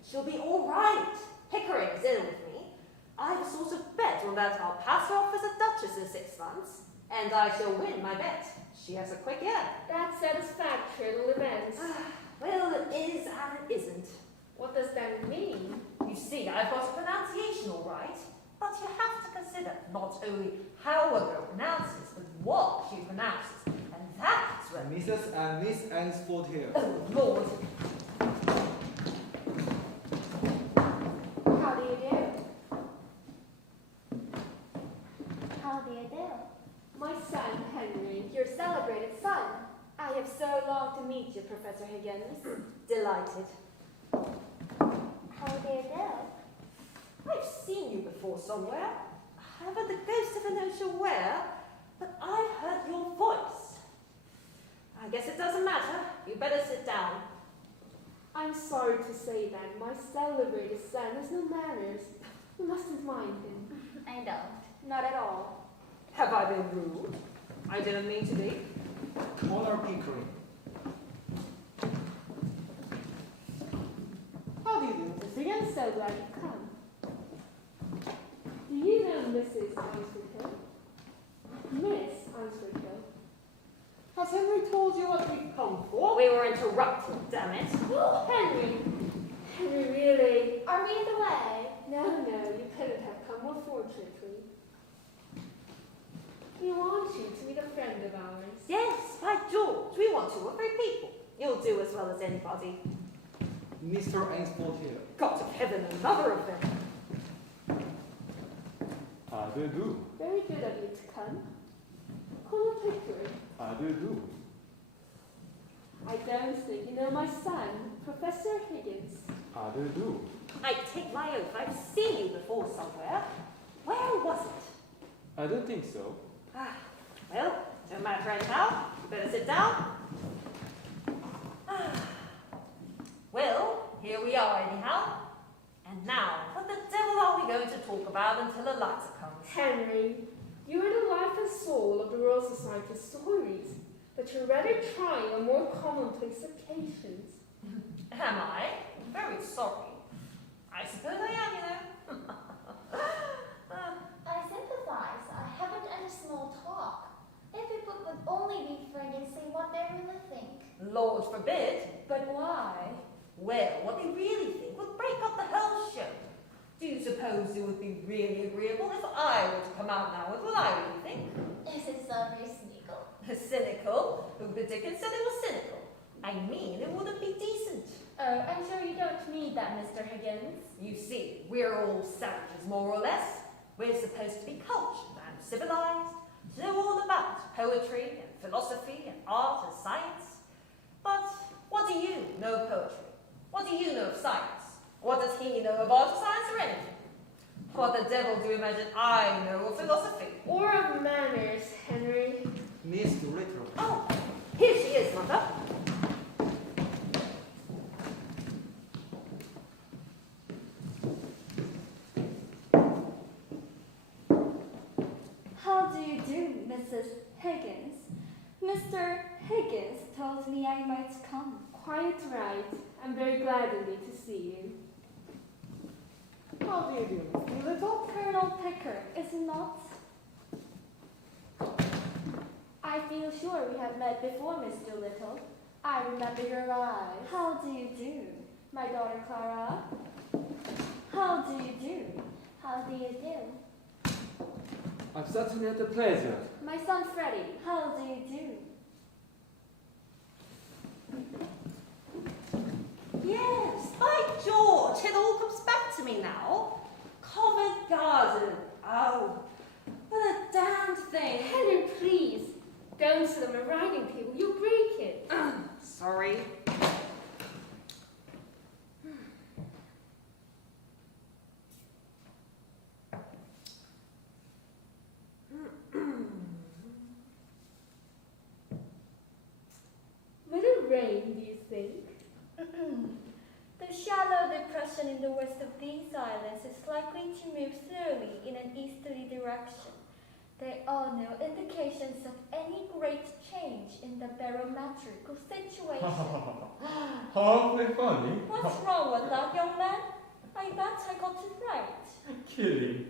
She'll be all right. Pickering's in with me. I've a sort of bet on that I'll pass her off as a duchess in 6 months, and I shall win my bet. She has a quick ear. That's satisfactory at all events. Well, it is and it isn't. What does that mean? You see, I've got a pronunciation all right, but you have to consider not only how a girl pronounces, but what she pronounces, and that's where... Mrs. and Miss Ainsford here. Oh, Lord! How do you do? How do you do? My son, Henry. Your celebrated son. I have so longed to meet you, Professor Higgins. Delighted. How do you do? I've seen you before somewhere. I haven't the ghost of a notion where, but I've heard your voice. I guess it doesn't matter. You better sit down. I'm sorry to say that my celebrated son has no manners. You mustn't mind him. I don't. Not at all. Have I been rude? I didn't mean to be. Honor Pickering. How do you do, Mrs. Higgins? So glad you've come. Do you know Mrs. Ansford? Miss Ansford. Has Henry told you what we've come for? We were interrupted, damn it. Oh, Henry! Henry, really? Are we in the way? No, you couldn't have come more fortunately. We want you to meet a friend of ours. Yes, by George, we want 2 or 3 people. You'll do as well as anybody. Mr. Ainsford here. God of heaven, another of them. How do you do? Very good of you to come. Colonel Pickford, How do you do? I don't think you know my son, Professor Higgins. How do you do? I take my oath, I've seen you before somewhere. Where was it? I don't think so. Ah, well, don't matter anyhow. You better sit down. Well, here we are anyhow. And now, what the devil are we going to talk about until a lighter comes? Henry, you are the life and soul of the Royal Society's stories, but you're rather trying on more commonplace occasions. Am I? I'm very sorry. I suppose I am, you know. I sympathize. I haven't any small talk. If people would only be friendly and say what they really think. Lord forbid. But why? Well, what they really think would break up the whole show. Do you suppose it would be really agreeable if I were to come out now with what I really think? Is it so very cynical? Cynical? Who the dickens said it was cynical? I mean, it wouldn't be decent. Oh, I'm sure you don't need that, Mr. Higgins. You see, we're all savages, more or less. We're supposed to be cultured and civilized, to know all about poetry and philosophy and art and science. But what do you know of poetry? What do you know of science? What does he know of art, science, or anything? What the devil do you imagine I know of philosophy? Or of manners, Henry. Miss Doolittle. Oh, here she is, Mother. How do you do, Mrs. Higgins? Mr. Higgins told me I might come. Quite right. I'm very glad indeed to see you. How do you do, Miss Doolittle? Colonel Pickering, is it not? I feel sure we have met before, Miss Doolittle. I remember your eyes. How do you do? My daughter Clara. How do you do? How do you do? I've certainly had the pleasure. My son Freddie. How do you do? Yes, by George, it all comes back to me now. Covent Garden. Oh, what a damned thing. Henry, please. Don't sit on the writing table. You'll break it. Sorry. Will it rain, do you think? The shallow depression in the west of these islands is likely to move slowly in an easterly direction. There are no indications of any great change in the barometrical situation. Awfully funny. What's wrong with that, young man? I bet I got it right. Kidding.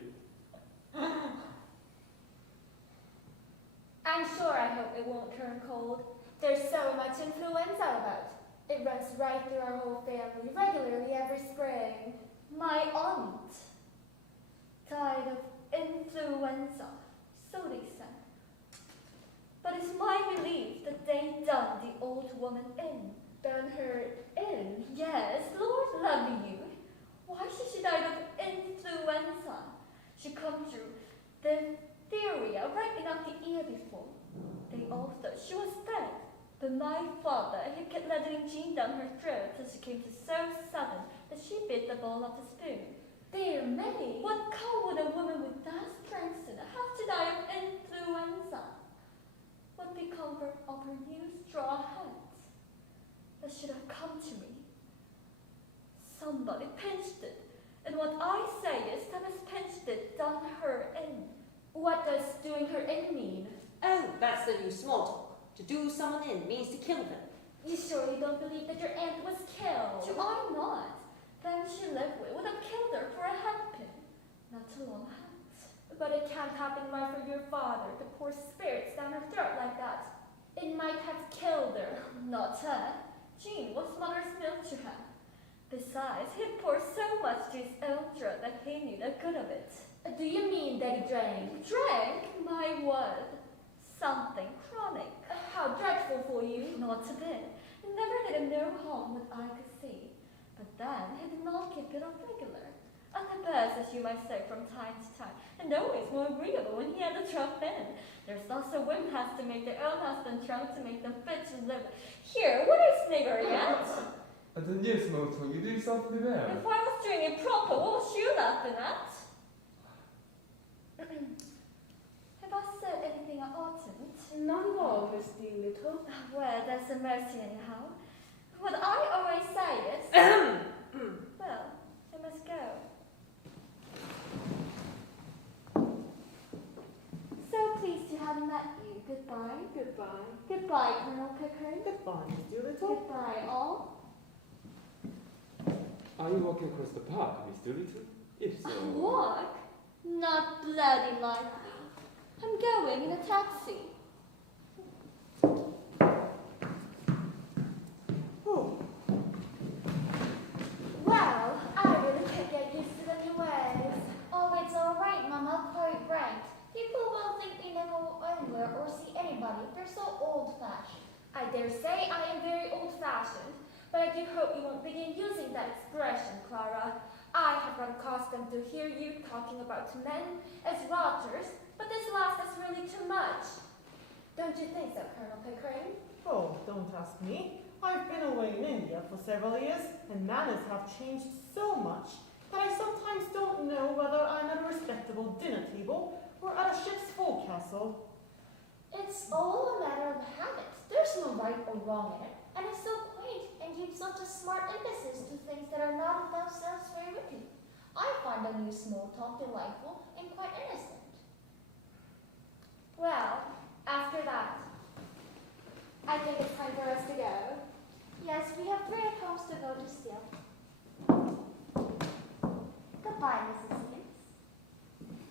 I'm sure I hope it won't turn cold. There's so much influenza about. It runs right through our whole family, regularly every spring. My aunt died of influenza, so they said. But it's my belief that they done the old woman in. Done her in. Yes, Lord love you. Why she died of influenza? She come through diphtheria right enough the year before. They all thought she was dead. But my father, he kept letting Jean down her throat till she came to so sudden that she bit the bowl of the spoon. Dear me. What cow would a woman with that strength have to die of influenza? What become of her new straw hat? That should have come to me. Somebody pinched it, and what I say is that has pinched it, done her in. What does doing her in mean? Oh, that's the new small talk. To do someone in means to kill them. You surely don't believe that your aunt was killed? Do I not? Then she lived with would have killed her for a hatpin, not a long hat. But it can't happen right for your father to pour spirits down her throat like that. It might have killed her. Not her. Jean was mother's milk to her. Besides, he'd poured so much to his own throat that he knew the good of it. Do you mean that he drank? Drank? My word. Something chronic. How dreadful for you. Not a bit. It never did him no harm what I could see. But then he did not keep it on regular. At the best, as you might say, from time to time, and always more agreeable when he had a drop in. There's also women has to make their own husband drunk to make them fit to live. Here, what is nigger yet? At the new small talk, you do something well. If I was doing it proper, what was you laughing at? Have I said anything I oughtn't? Not at all, Miss Doolittle. Well, that's a mercy anyhow. What I always say is, well, I must go. So pleased to have met you. Goodbye. Goodbye. Goodbye, Colonel Pickering. Goodbye, Miss Doolittle. Goodbye, all. Are you walking across the park, Miss Doolittle? If so... Walk? Not bloody likely. I'm going in a taxi. Oh, Well, I really could get used to the new ways. Oh, it's all right, Mama. Quite right. People will think they never go anywhere or see anybody if they're so old-fashioned. I dare say I am very old-fashioned, but I do hope you won't begin using that expression, Clara. I have grown accustomed to hear you talking about men as Rogers, but this last is really too much. Don't you think so, Colonel Pickering? Oh, don't ask me. I've been away in India for several years, and manners have changed so much that I sometimes don't know whether I'm at a respectable dinner table or at a ship's forecastle. It's all a matter of habit. There's no right or wrong in it, and it's so quaint and gives such a smart emphasis to things that are not in themselves very witty. I find the new small talk delightful and quite innocent. Well, after that, I think it's time for us to go. Yes, we have 3 homes to go to still. Goodbye, Mrs. Higgins.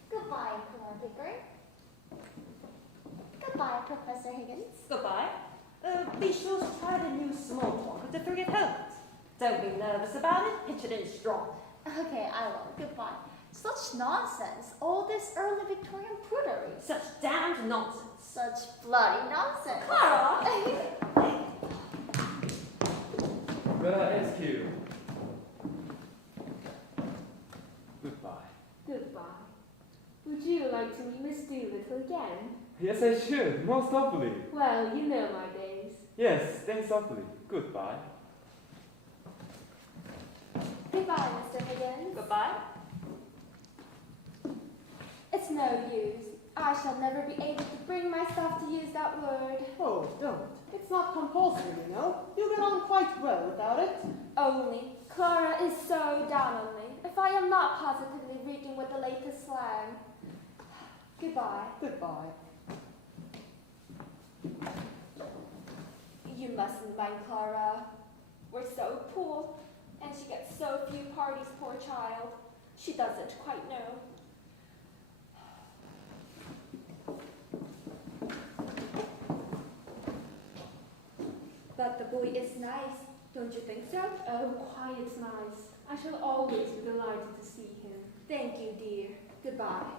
Goodbye, Colonel Pickering. Goodbye, Professor Higgins. Goodbye. Be sure to try the new small talk with the frigate helmet. Don't be nervous about it. Pitch it in strong. Okay, I won't. Goodbye. Such nonsense. All this early Victorian prudery. Such damned nonsense. Such bloody nonsense. Clara! May I ask you? Goodbye. Goodbye. Would you like to meet Miss Doolittle again? Yes, I should. Most awfully. Well, you know my days. Yes, thanks awfully. Goodbye. Goodbye, Mr. Higgins. Goodbye. It's no use. I shall never be able to bring myself to use that word. Oh, don't. It's not compulsory, you know. You get on quite well without it. Only, Clara is so down on me if I am not positively reeking with the latest slang. Goodbye. Goodbye. You mustn't mind Clara. We're so poor, and she gets so few parties, poor child. She doesn't quite know. But the boy is nice, don't you think so? Oh, quite nice. I shall always be delighted to see him. Thank you, dear. Goodbye.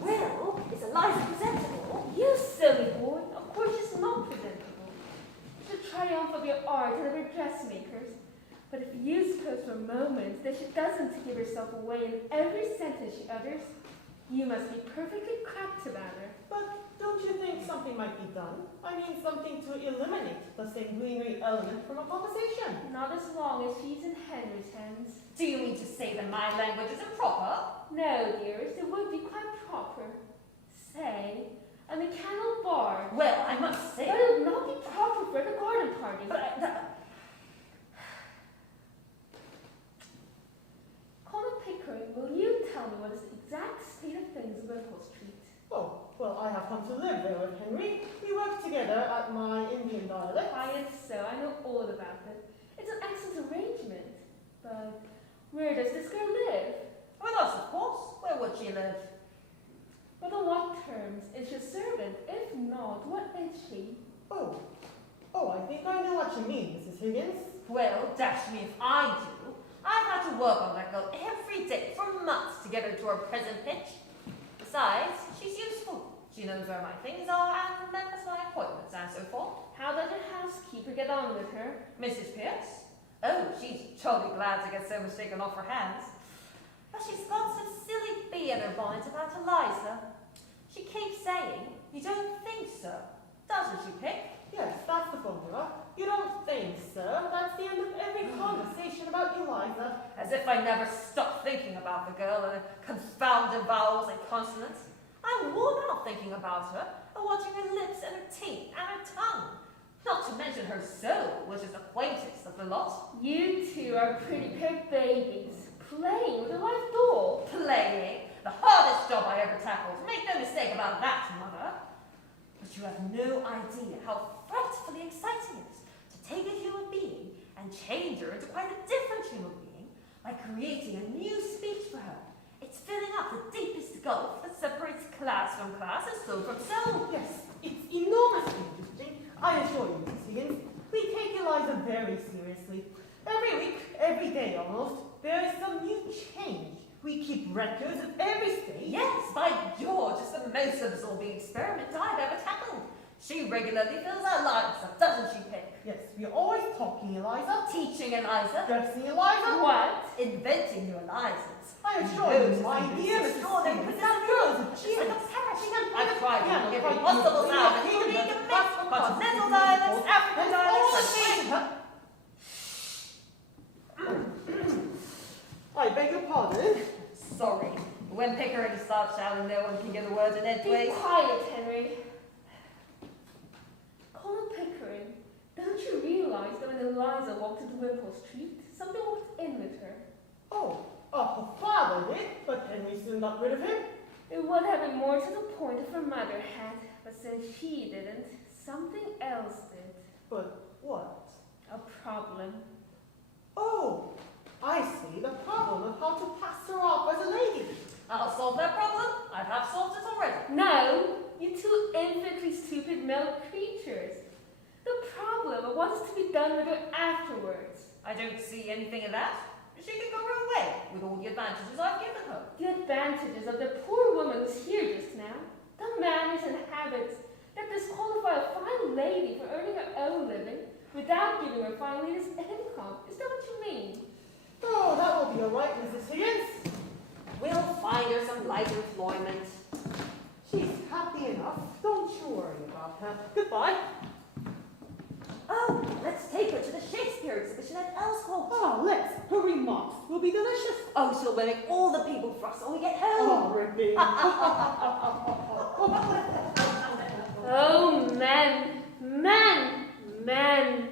Well, is Eliza presentable? You silly boy. Of course she's not presentable. The triumph of your art and of your dressmakers. But if you suppose for a moment that she doesn't give herself away in every sentence she utters, you must be perfectly cracked about her. But don't you think something might be done? I mean, something to eliminate the sanguinary element from a conversation. Not as long as she's in Henry's hands. Do you mean to say that my language is improper? No, dearest, it would be quite proper. Say, a mechanical bard. Well, I must say. But it would not be proper for the garden party. Colonel Pickering, will you tell me what is the exact state of things in Wimpole Street? Oh, well, I have come to live there with Henry. We work together at my Indian dialect. Quiet so, I know all about it. It's an excellent arrangement. But where does this girl live? With us, of course. Where would she live? But on what terms? Is she a servant? If not, what is she? Oh, I think I know what you mean, Mrs. Higgins. Well, dash me if I do. I've had to work on that girl every day for months to get her to her present pitch. Besides, she's useful. She knows where my things are and remembers my appointments and so forth. How does your housekeeper get on with her? Mrs. Pierce? Oh, she's jolly glad to get so much taken off her hands. But she's got some silly bee in her bonnet about Eliza. She keeps saying, "You don't think so," doesn't she, Pick? Yes, that's the formula. You don't think, sir. That's the end of every conversation about Eliza. As if I never stopped thinking about the girl and her confounded vowels and consonants. I'm worn out thinking about her, and watching her lips and her teeth and her tongue. Not to mention her soul, which is the quaintest of the lot. You two are pretty pig babies, playing with a live doll. Playing, the hardest job I ever tackled. Make no mistake about that, Mother. But you have no idea how frightfully exciting it is to take a human being and change her into quite a different human being by creating a new speech for her. It's filling up the deepest gulf that separates class from class and soul from soul. Yes, it's enormously interesting. I assure you, Mrs. Higgins, we take Eliza very seriously. Every week, every day almost, there is some new change. We keep records of every stage. Yes, by George, it's the most absorbing experiment I've ever tackled. She regularly fills our lives up, doesn't she, Pip? Yes, we're always talking, Eliza. Teaching Eliza. Dressing, Eliza. What? Inventing new Elizas. I assure you, my dear Mrs. Extraordinary. Stevens, that girl is a She's like a genius. parrot. She can play I've the tried piano every quite possible beautifully. sound. I She think can it's make a the mix best of one. continental dialects, African That's dialects, all and I'm saying, huh? I beg your pardon. Sorry. When Pickering starts shouting, no one can get a word in Be edgeways. quiet, Henry. Colin Pickering, don't you realize that when Eliza walked into Wimpole Street, something walked in with her? Oh, her father did, but Henry soon got rid of him. It would have been more to the point if her mother had, but since she didn't, something else did. But what? A problem. Oh, I see the problem of how to pass her off as a lady. I'll solve that problem. I have solved it already. No, you two infinitely stupid male creatures. The problem of what is to be done with her afterwards. I don't see anything in that. She can go her way with all the advantages I've given her. The advantages of the poor woman who's here just now, the manners and habits that disqualify a fine lady from earning her own living without giving her fine lady's income. Is that what you mean? Oh, that will be all right, Mrs. Higgins. We'll find her some light employment. She's happy enough. Don't you worry about her. Goodbye. Oh, let's take her to the Shakespeare exhibition at Elsholt. Oh, let's. Her remarks will be delicious. Oh, she'll mimic all the people for us when we get home. Oh, ripping. Oh, men, men, men.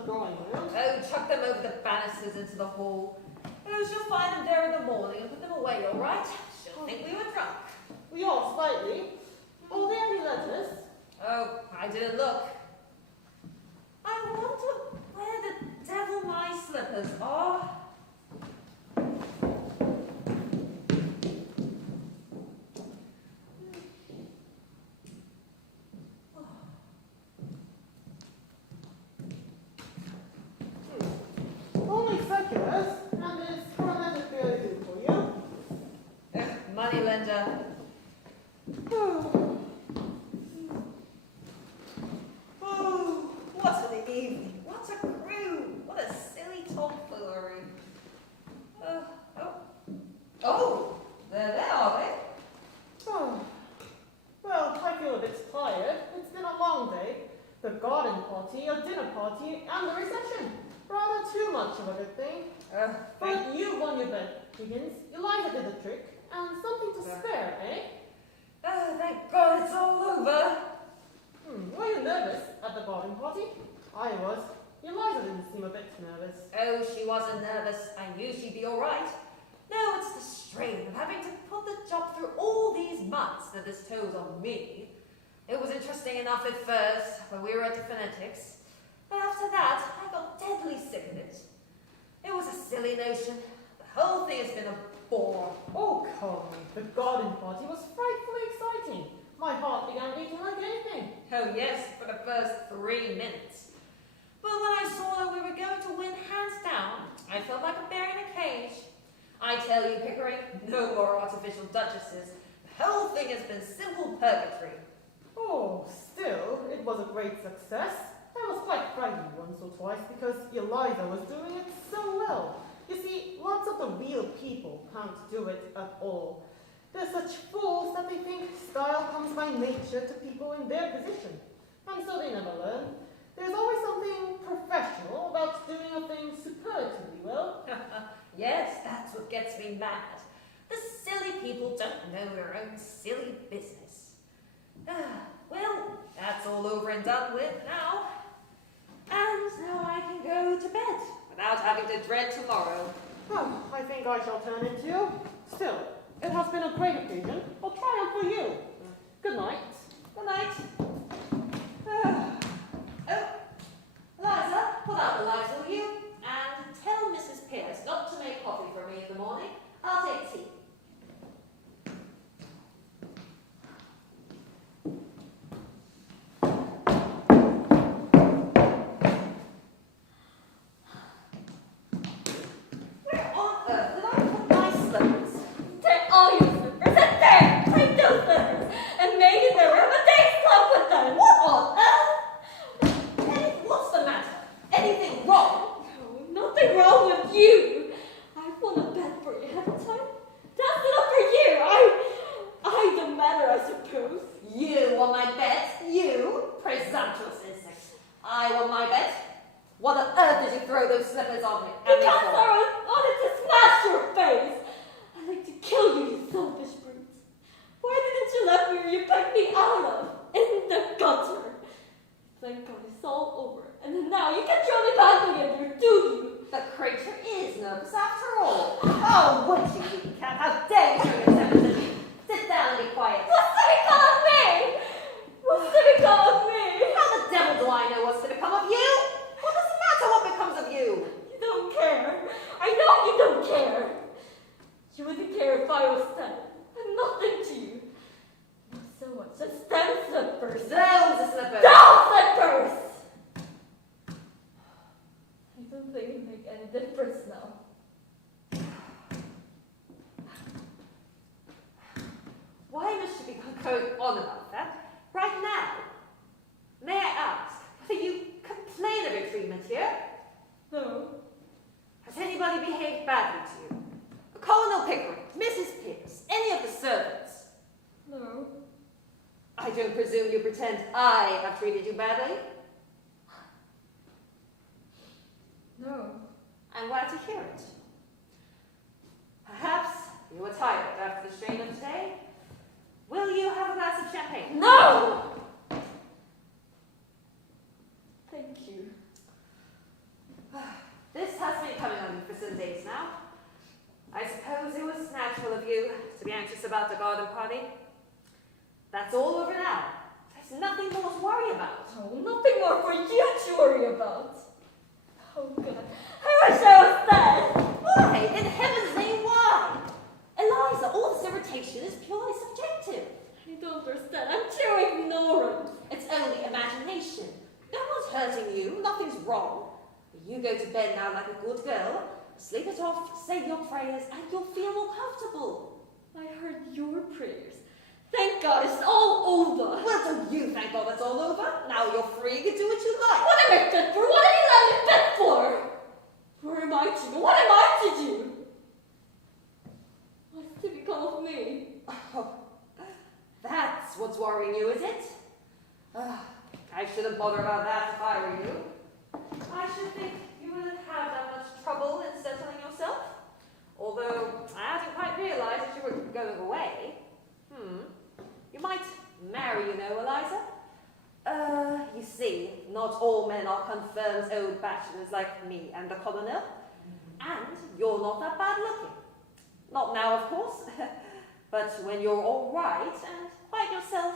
the drawing room. Oh, chuck them over the banisters into the hall. Oh, she'll find them there in the morning and put them away, all right? She'll think we were drunk. We are slightly. Are there any letters? Oh, I didn't look. I wonder where the devil my slippers are. Only circulars, and it's chromatic really good for you. Moneylender. Oh, what an evening. What a crew. What a silly tomfoolery. Oh, there they are, eh? Oh. Well, I feel a bit tired. It's been a long day. The garden party, a dinner party, and the reception. Rather too much of a good thing. But you won your bet, Higgins. Eliza did the trick. And something to spare, eh? Oh, thank God it's all over. Were you nervous at the garden party? I was. Eliza didn't seem a bit nervous. Oh, she wasn't nervous. I knew she'd be all right. No, it's the strain of having to put the job through all these months that this toes on me. It was interesting enough at first, when we were at the phonetics. But after that, I got deadly sick of it. It was a silly notion. The whole thing has been a bore. Oh, come. The garden party was frightfully exciting. My heart began beating like anything. Oh yes, for the first 3 minutes. But when I saw that we were going to win hands down, I felt like a bear in a cage. I tell you, Pickering, no more artificial duchesses. The whole thing has been simple purgatory. Oh, still, it was a great success. I was quite frightened once or twice because Eliza was doing it so well. You see, lots of the real people can't do it at all. They're such fools that they think style comes by nature to people in their position. And so they never learn. There's always something professional about doing a thing superlatively well. Yes, that's what gets me mad. The silly people don't know their own silly business. Well, that's all over and done with now. And now I can go to bed without having to dread tomorrow. Oh, I think I shall turn into you. Still, it has been a great occasion. I'll try on for you. Good night. Good night. Oh, Eliza, pull out the lights, will you? And tell Mrs. Pierce not to make coffee for me in the morning. I'll take tea. Where on earth did I put my slippers? Take all your slippers and there! Take those slippers! And maybe there were a day club with them! What on earth? What's the matter? Anything wrong? No, nothing wrong with you! I won a bet for you, haven't I? That's enough for you! I don't matter, I suppose. You won my bet. You, presumptuous insect. I won my bet. What on earth did you throw those slippers on me? Because I wanted to smash your face! I'd like to kill you, you selfish brute. Why didn't you let me where you picked me out of? In the gutter. Thank God it's all over. And then now you can throw me back again, here, do you? The creature is nervous after all. Oh, would you, you cat? How dare you show yourself to me? Sit down and be quiet. What's to become of me? What's to become of me? How the devil do I know what's to become of you? What does it matter what becomes of you? You don't care. I know you don't care. You wouldn't care if I was dead. I'm nothing to you. Not so much as them slippers. Those slippers. Those slippers! I don't think it make any difference now. Why must you be going on about that right now? May I ask whether you complain of your treatment here? No. Has anybody behaved badly to you? Colonel Pickering, Mrs. Pierce, any of the servants? No. I don't presume you pretend I have treated you badly? No. I'm glad to hear it. Perhaps you were tired after the strain of today. Will you have a glass of champagne? No! Thank you. anxious about the garden party? That's all over now. There's nothing more to worry about. Oh, nothing more for you to worry about. Oh, God. I wish I was dead. Why? In heaven's name, why? Eliza, all this irritation is purely subjective. I don't understand. I'm too ignorant. It's only imagination. No one's hurting you. Nothing's wrong. You go to bed now like a good girl. Sleep it off, say your prayers, and you'll feel more comfortable. I heard your prayers. Thank God it's all over. Well, don't you thank God it's all over? Now you're free, you can do what you like. What am I fit for? What did you let me fit for? Where am I to go? What am I to do? What's to become of me? Oh, that's what's worrying you, is it? I shouldn't bother about that if I were you. I should think you wouldn't have that much trouble in settling yourself. Although I hadn't quite realized that you were going away. You might marry, you know, Eliza. You see, not all men are confirmed old bachelors like me and the commoner. And you're not that bad looking. Not now, of course. But when you're all right and quite yourself,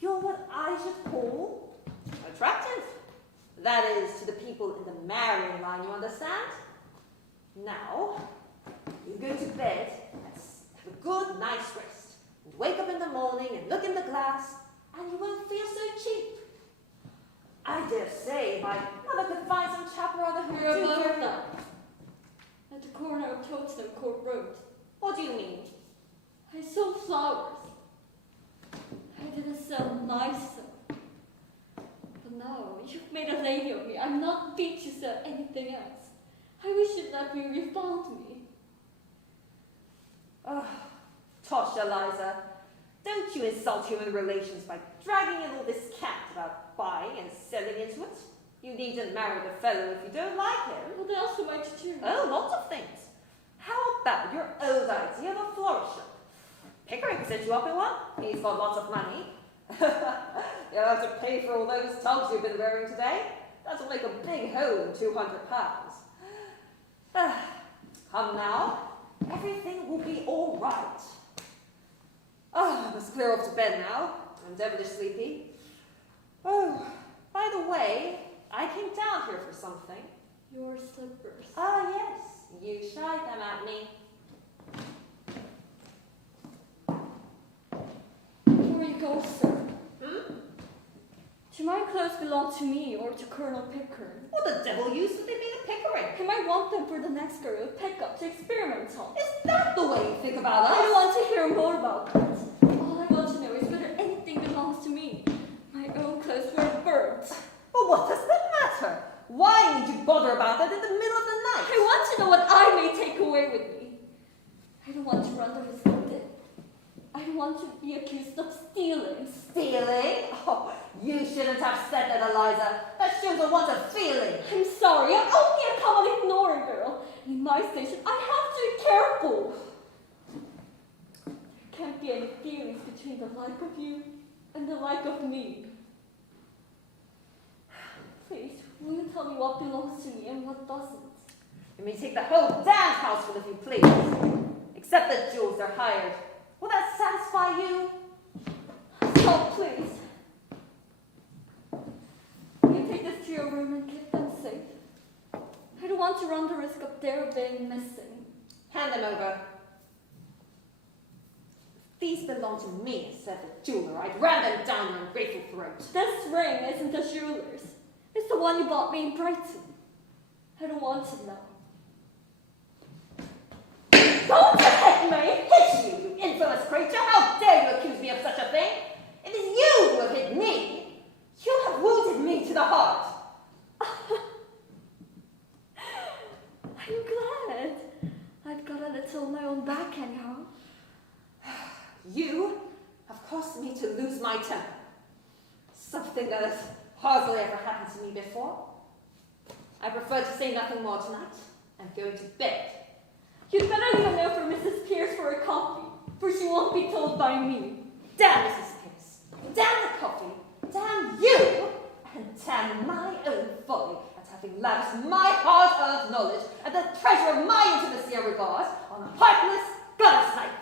you're what I should call attractive. That is, to the people in the marrying line, you understand? Now, you go to bed, have a good night's rest, and wake up in the morning and look in the glass, and you won't feel so cheap. I dare say my mother could find some chap or other who You're would do above for that. At the corner of Tottenham Court Road. What do you mean? I sold flowers. I didn't sell nicer. But now, you've made a lady of me. I'm not fit to sell anything else. I wish you'd let me refound me. Oh, tosh, Eliza. Don't you insult human relations by dragging in all this cat about buying and selling into it. You needn't marry the fellow if you don't like him. What else am I to do? Oh, lots of things. How about your old idea of a flower shop? Pickering can set you up in one. He's got lots of money. You'll have to pay for all those tubs you've been wearing today. That'll make a big hole in £200. Come now. Everything will be all right. Oh, I must clear off to bed now. I'm devilish sleepy. Oh, by the way, I came down here for something. Your slippers. Ah, yes. You shied them at me. Before you go, sir. Do my clothes belong to me or to Colonel Pickering? What the devil use would they be to Pickering? I might want them for the next girl to pick up to experiment on. Is that the way you think about us? I want to hear more about that. All I want to know is whether anything belongs to me. My own clothes were burnt. Well, what does that matter? Why need you bother about that in the middle of the night? I want to know what I may take away with me. I don't want to run the risk of death. I don't want to be accused of stealing. Stealing? Oh, you shouldn't have said that, Eliza. That shows a want of feeling. I'm sorry, I'm only a common ignorant girl. In my station, I have to be careful. There can't be any feelings between the like of you and the like of me. Please, will you tell me what belongs to me and what doesn't? You may take the whole damn houseful if you please. Except the jewels are hired. Will that satisfy you? Oh, please. Will you take this to your room and keep them safe? I don't want to run the risk of their being missing. Hand them over. If these belong to me, said the jeweler, I'd ram them down your ungrateful throat. This ring isn't the jeweler's. It's the one you bought me in Brighton. I don't want it now. Don't hit me! Hit you, you infamous creature! How dare you accuse me of such a thing? It is you who have hit me! You have wounded me to the heart! I'm glad. I've got a little on my own back anyhow. You have caused me to lose my temper. Something that has hardly ever happened to me before. I prefer to say nothing more tonight. I'm going to bed. You'd better leave a note for Mrs. Pierce for a coffee, for she won't be told by me. Damn Mrs. Pierce. Damn the coffee. Damn you. And damn my own folly at having lavished my hard-earned knowledge and the treasure of my intimacy and regard on a heartless gutter snake.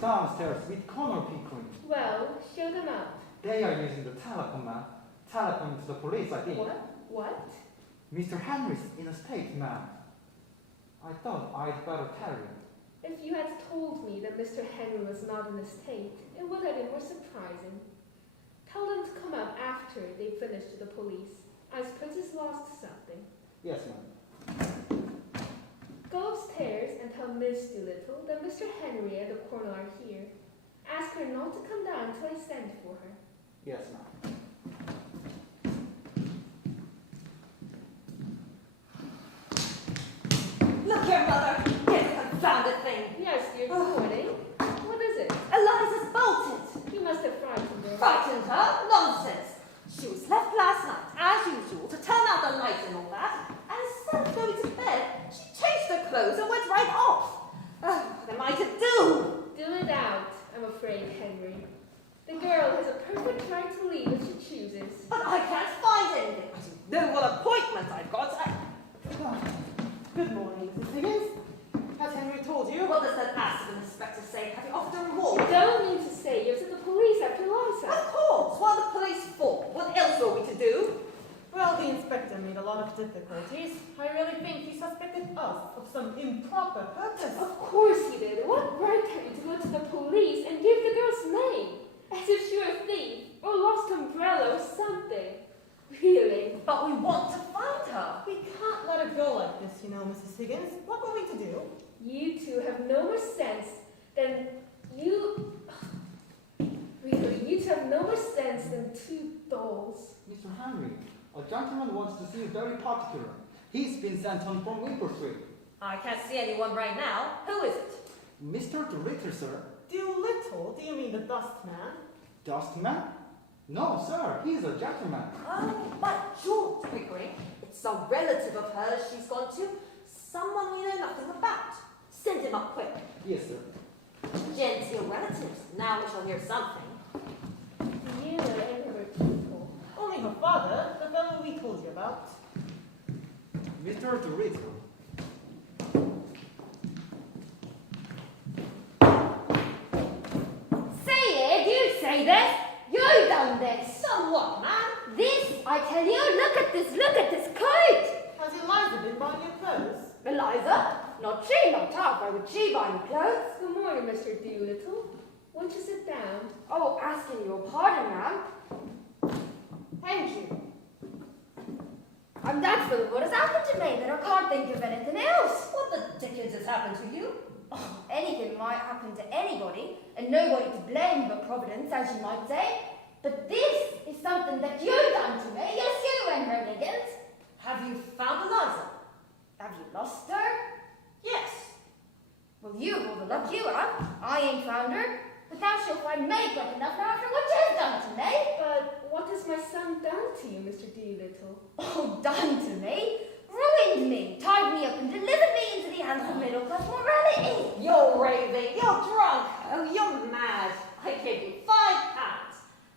downstairs with Colonel Pickering. Well, show them out. They are using the telephone, ma'am. Telephone to the police, I think. What? Mr. Henry's in a state, ma'am. I thought I'd better tell you. If you had told me that Mr. Henry was not in a state, it would have been more surprising. Tell them to come out after they finish to the police. I suppose he's lost something. Yes, ma'am. Go upstairs and tell Miss Doolittle that Mr. Henry and the colonel are here. Ask her not to come down until I send for her. Yes, ma'am. Look here, Mother. Here's a confounded thing. Yes, dear, good morning. What is it? Eliza's bolted. You must have frightened her. Frightened her? Nonsense. She was left last night, as usual, to turn out the lights and all that, and instead of going to bed, she changed her clothes and went right off. Oh, what am I to do? Do it out, I'm afraid, Henry. The girl has a perfect right to leave if she chooses. But I can't find anything. I don't know what appointment I've got. Good morning, Mrs. Higgins. Has Henry told you? What does that accident inspector say? Have you offered a You reward? don't mean to say you're at the police after Liza. Of course. What are the police for? What else are we to do? Well, the inspector made a lot of difficulties. I really think he suspected us of some improper purpose. Of course he did. What right have you to go to the police and give the girl's name? As if she were a thief or lost umbrella or something. Really? But we want to find her. We can't let her go like this, you know, Mrs. Higgins. What are we to do? You two have no more sense than you... Really, you two have no more sense than two dolls. Mr. Henry, a gentleman wants to see you very particular. He's been sent on from Whipper Street. I can't see anyone right now. Who is it? Mr. Doolittle, sir. Doolittle? Do you mean the dust man? Dustman? No, sir. He's a gentleman. Oh, by George, Pickering. It's a relative of hers she's gone to. Someone we know nothing about. Send him up quick. Yes, sir. Genteel relatives. Now we shall hear something. You know any of her people. Only her father, the fellow we told you about. Mr. Doolittle. Say it, you say this. You done this. Somewhat, man. This, I tell you, look at this coat. Has Eliza been buying your clothes? Eliza? Not she, not her. Why would she buy me clothes? Good morning, Mr. Doolittle. Won't you sit down? Oh, asking your pardon, ma'am. Thank you. I'm that full of what has happened to me that I can't think of anything else. What the dickens has happened to you? Oh, anything might happen to anybody, and nobody to blame but Providence, as you might say. But this is something that you've done to me. Yes, you, Henry Higgins. Have you found Eliza? Have you lost her? Yes. Well, you've all the luck you have. I ain't found her. But thou shalt find me good enough after what you've done to me. But what has my son done to you, Mr. Doolittle? Oh, done to me? Ruined me, tied me up and delivered me into the hands of middle-class morality. You're raving. You're drunk. Oh, you're mad. I gave you £5.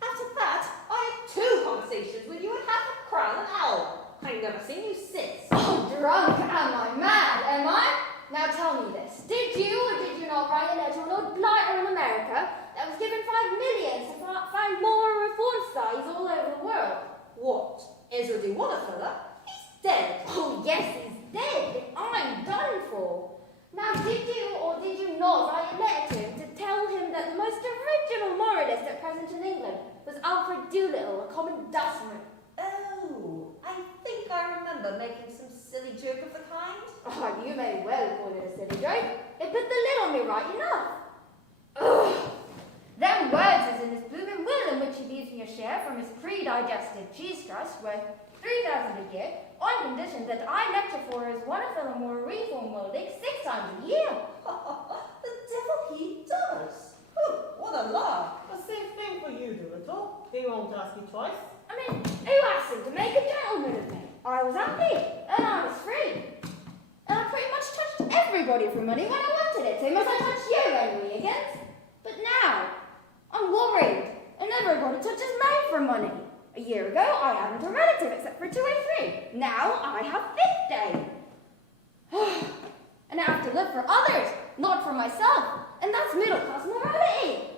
After that, I had 2 conversations with you at £0.50 an hour. I've never seen you since. Oh, drunk, am I? Mad, am I? Now tell me this. Did you or did you not write a letter to an old blighter in America that was given $5 million to find more reform studies all over the world? What? Ezra D. Wanafella? He's dead. Oh, yes, he's dead, but I'm done for. Now, did you or did you not write a letter to him to tell him that the most original moralist at present in England was Alfred Doolittle, a common dustman? Oh, I think I remember making some silly joke of the kind. Oh, you may well call it a silly joke. It put the lid on me right enough. Ugh. Them words is in this blooming will in which he leaves me a share from his pre-digested cheese crust worth $3,000 a year on condition that I lecture for his wonderful and more reform worlding 6 times a year. The devil he does. Oh, what a lark. The same thing for you, Doolittle. They won't ask you twice. I mean, who asked him to make a gentleman of me? I was happy, and I was free. And I pretty much touched everybody for money when I wanted it to. Must I touch you, Henry Higgins? But now, I'm worried, and everybody touches me for money. A year ago, I hadn't a relative except for 283. Now, I have 50. And I have to live for others, not for myself. and that's middle-class morality.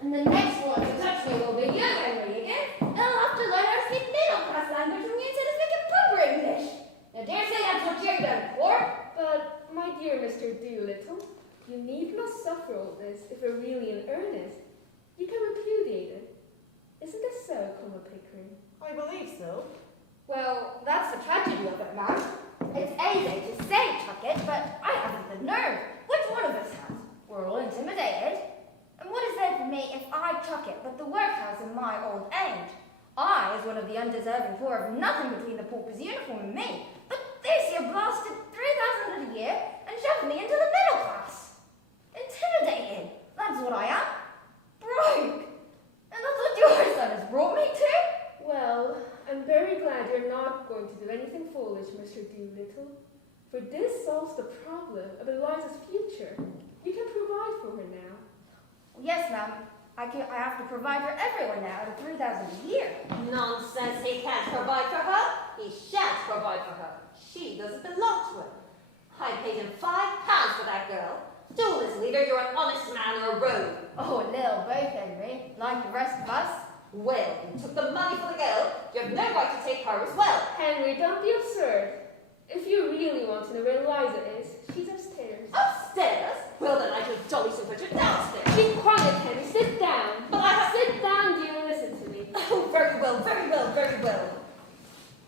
And the next one to touch me will be you, Henry, again, and I'll have to learn how to speak middle-class language from you instead of speaking proper English. Now, dare say that's what you've done before. But, my dear Mr. Doolittle, you need not suffer all this if you're really in earnest. You can repudiate it. Isn't this so, Colonel Pickering? I believe so. Well, that's the tragedy of it, ma'am. It's easy to say chuck it, but I haven't the nerve. Which one of us has? We're all intimidated. And what is there for me if I chuck it but the workhouse in my old age? I, as one of the undeserving poor, have nothing between the pauper's uniform and me, but this year blasted 3,000 a year and shoved me into the middle class. Intimidated. That's what I am. Broke. And that's what your son has brought me to. Well, I'm very glad you're not going to do anything foolish, Mr. Doolittle. For this solves the problem of Eliza's future. You can provide for her now. Yes, ma'am. I have to provide for everyone now at 3,000 a year. Nonsense, he can't provide for her. He shan't provide for her. She doesn't belong to him. I paid him £5 for that girl. Doolittle, either you're an honest man or a rogue. Oh, a little both, Henry, like the rest of us. Well, you took the money for the girl. You have no right to take her as well. Henry, don't be absurd. If you really want to know where Eliza is, she's upstairs. Upstairs? Well, then I shall jolly soon put you downstairs. Be quiet, Henry. Sit down. But I have... Sit down, dear, and listen to me. Oh, very well, very well, very well.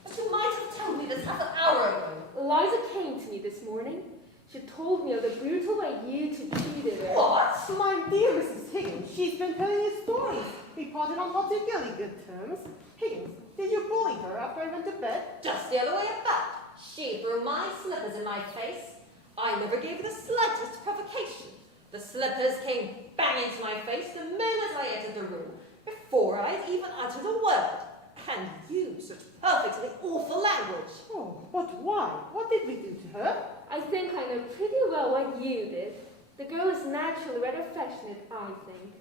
But you might have told me this half an hour ago. Eliza came to me this morning. She told me of the brutal way you two treated her. What? My dear Mrs. Higgins, she's been telling you stories. We parted on particularly good terms. Higgins, did you bully her after I went to bed? Just the other way about. She threw my slippers in my face. I never gave her the slightest provocation. The slippers came bang into my face the moment I entered the room, before I had even uttered a word, and used such perfectly awful language. Oh, but why? What did we do to her? I think I know pretty well what you did. The girl is naturally rather affectionate, I think.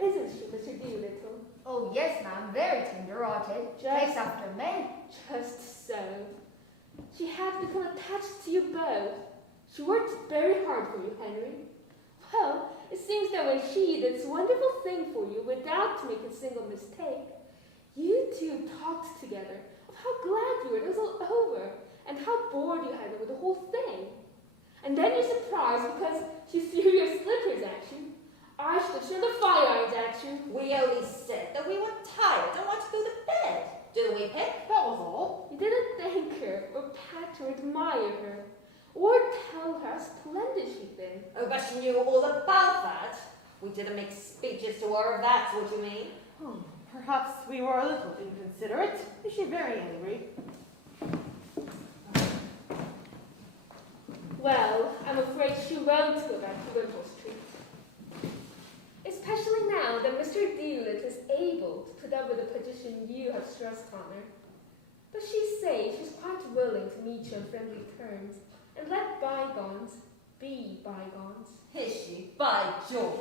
Isn't she, Mr. Doolittle? Oh, yes, ma'am, very tender-hearted. Takes after me. Just so. She had become attached to you both. She worked very hard for you, Henry. Well, it seems that when she did this wonderful thing for you without making a single mistake, you two talked together of how glad you were it was all over and how bored you had with the whole thing. And then you're surprised because she threw your slippers at you. I should have thrown the fire irons at you. We only said that we were tired and wanted to go to bed. Didn't we, Pip? That was all. You didn't thank her or pat her or admire her or tell her how splendid she'd been. Oh, but she knew all about that. We didn't make speeches to her, if that's what you mean. Perhaps we were a little inconsiderate. Is she very angry? Well, I'm afraid she won't go back to Wimpole Street. Especially now that Mr. Doolittle is able to put up with the position you have stressed on her. But she says she's quite willing to meet you on friendly terms and let bygones be bygones. Is she? By George.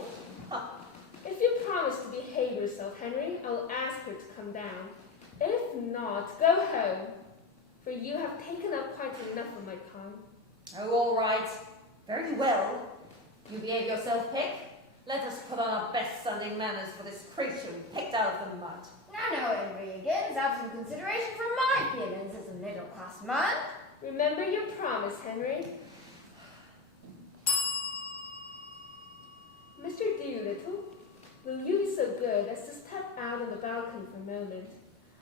If you promise to behave yourself, Henry, I'll ask her to come down. If not, go home, for you have taken up quite enough of my time. Oh, all right. Very well. You behave yourself, Pick. Let us put on our best Sunday manners for this creature we picked out of the mud. Now, Henry Higgins, have some consideration for my feelings as a middle-class man. Remember your promise, Henry. Mr. Doolittle, will you be so good as to step out on the balcony for a moment?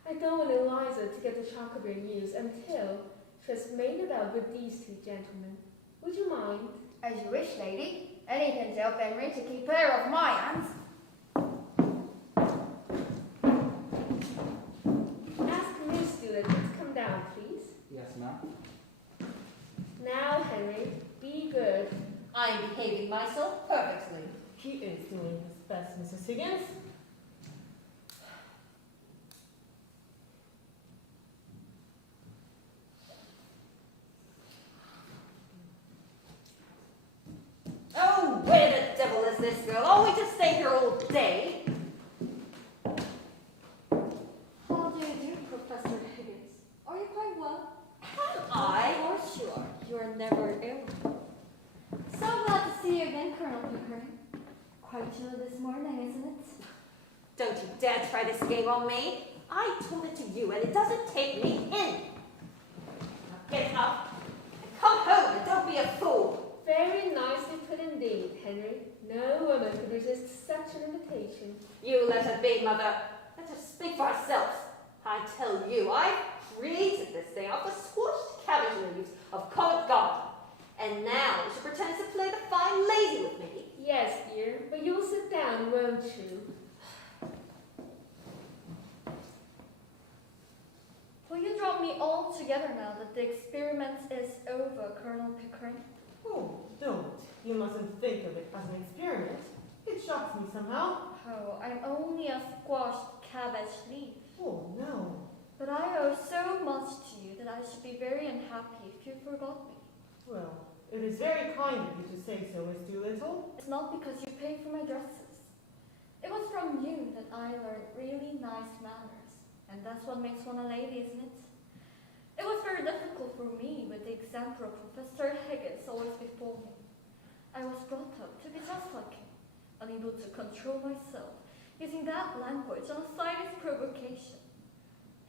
I don't want Eliza to get the shock of your news until she has made it out with these two gentlemen. Would you mind? As you wish, lady. Anything to help Henry to keep her off my hands. Ask Miss Doolittle to come down, please. Yes, ma'am. Now, Henry, be good. I am behaving myself perfectly. He is doing his best, Mrs. Higgins. Oh, where the devil is this girl? Are we to stay here all day? How do you do, Professor Higgins? Are you quite well? I? Of course you are. You are never ill. So glad to see you again, Colonel Pickering. departure this morning, isn't it? Don't you dare try this game on me. I told it to you, and it doesn't take me in. Now get up and come home, and don't be a fool. Very nicely put indeed, Henry. No woman could resist such an invitation. You let her be, Mother. Let her speak for herself. I tell you, I created this thing off the squashed cabbage leaves of Covent Garden. And now she pretends to play the fine lady with me. Yes, dear, but you'll sit down, won't you? Will you drop me altogether now that the experiment is over, Colonel Pickering? Oh, don't. You mustn't think of it as an experiment. It shocks me somehow. Oh, I'm only a squashed cabbage leaf. Oh, no. But I owe so much to you that I should be very unhappy if you forgot me. Well, it is very kind of you to say so, Miss Doolittle. It's not because you paid for my dresses. It was from you that I learned really nice manners. And that's what makes one a lady, isn't it? It was very difficult for me with the example of Professor Higgins always before me. I was brought up to be just like him, unable to control myself, using that language on the slightest provocation.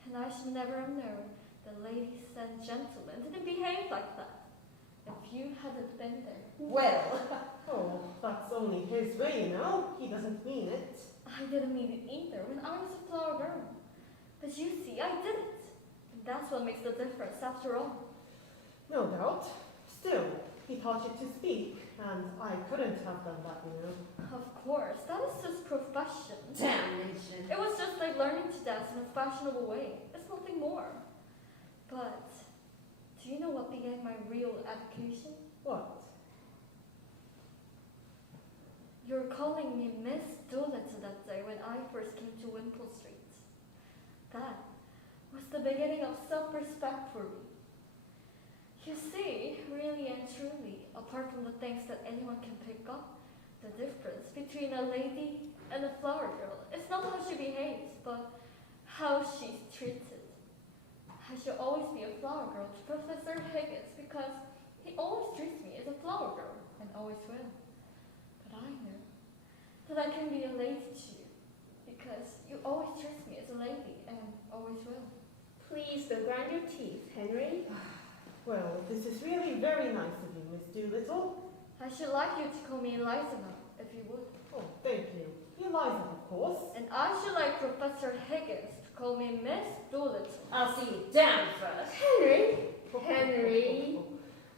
And I should never have known that ladies and gentlemen didn't behave like that. If you hadn't been there. Well, Oh, that's only his way, you know. He doesn't mean it. I didn't mean it either when I was a flower girl. But you see, I did it. And that's what makes the difference after all. No doubt. Still, he taught you to speak, and I couldn't have done that, you know. Of course, that is just profession. damnation. It was just like learning to dance in a fashionable way. It's nothing more. But do you know what began my real education? What? You're calling me Miss Doolittle that day when I first came to Wimpole Street. That was the beginning of self-respect for me. You see, really and truly, apart from the things that anyone can pick up, the difference between a lady and a flower girl is not how she behaves, but how she's treated. I should always be a flower girl to Professor Higgins because he always treats me as a flower girl and always will. But I know that I can be a lady to you because you always treat me as a lady and always will. Please don't grind your teeth, Henry. Well, this is really very nice of you, Miss Doolittle. I should like you to call me Eliza now, if you would. Oh, thank you. Eliza, of course. And I should like Professor Higgins to call me Miss Doolittle. I'll see you down first. Henry! Henry!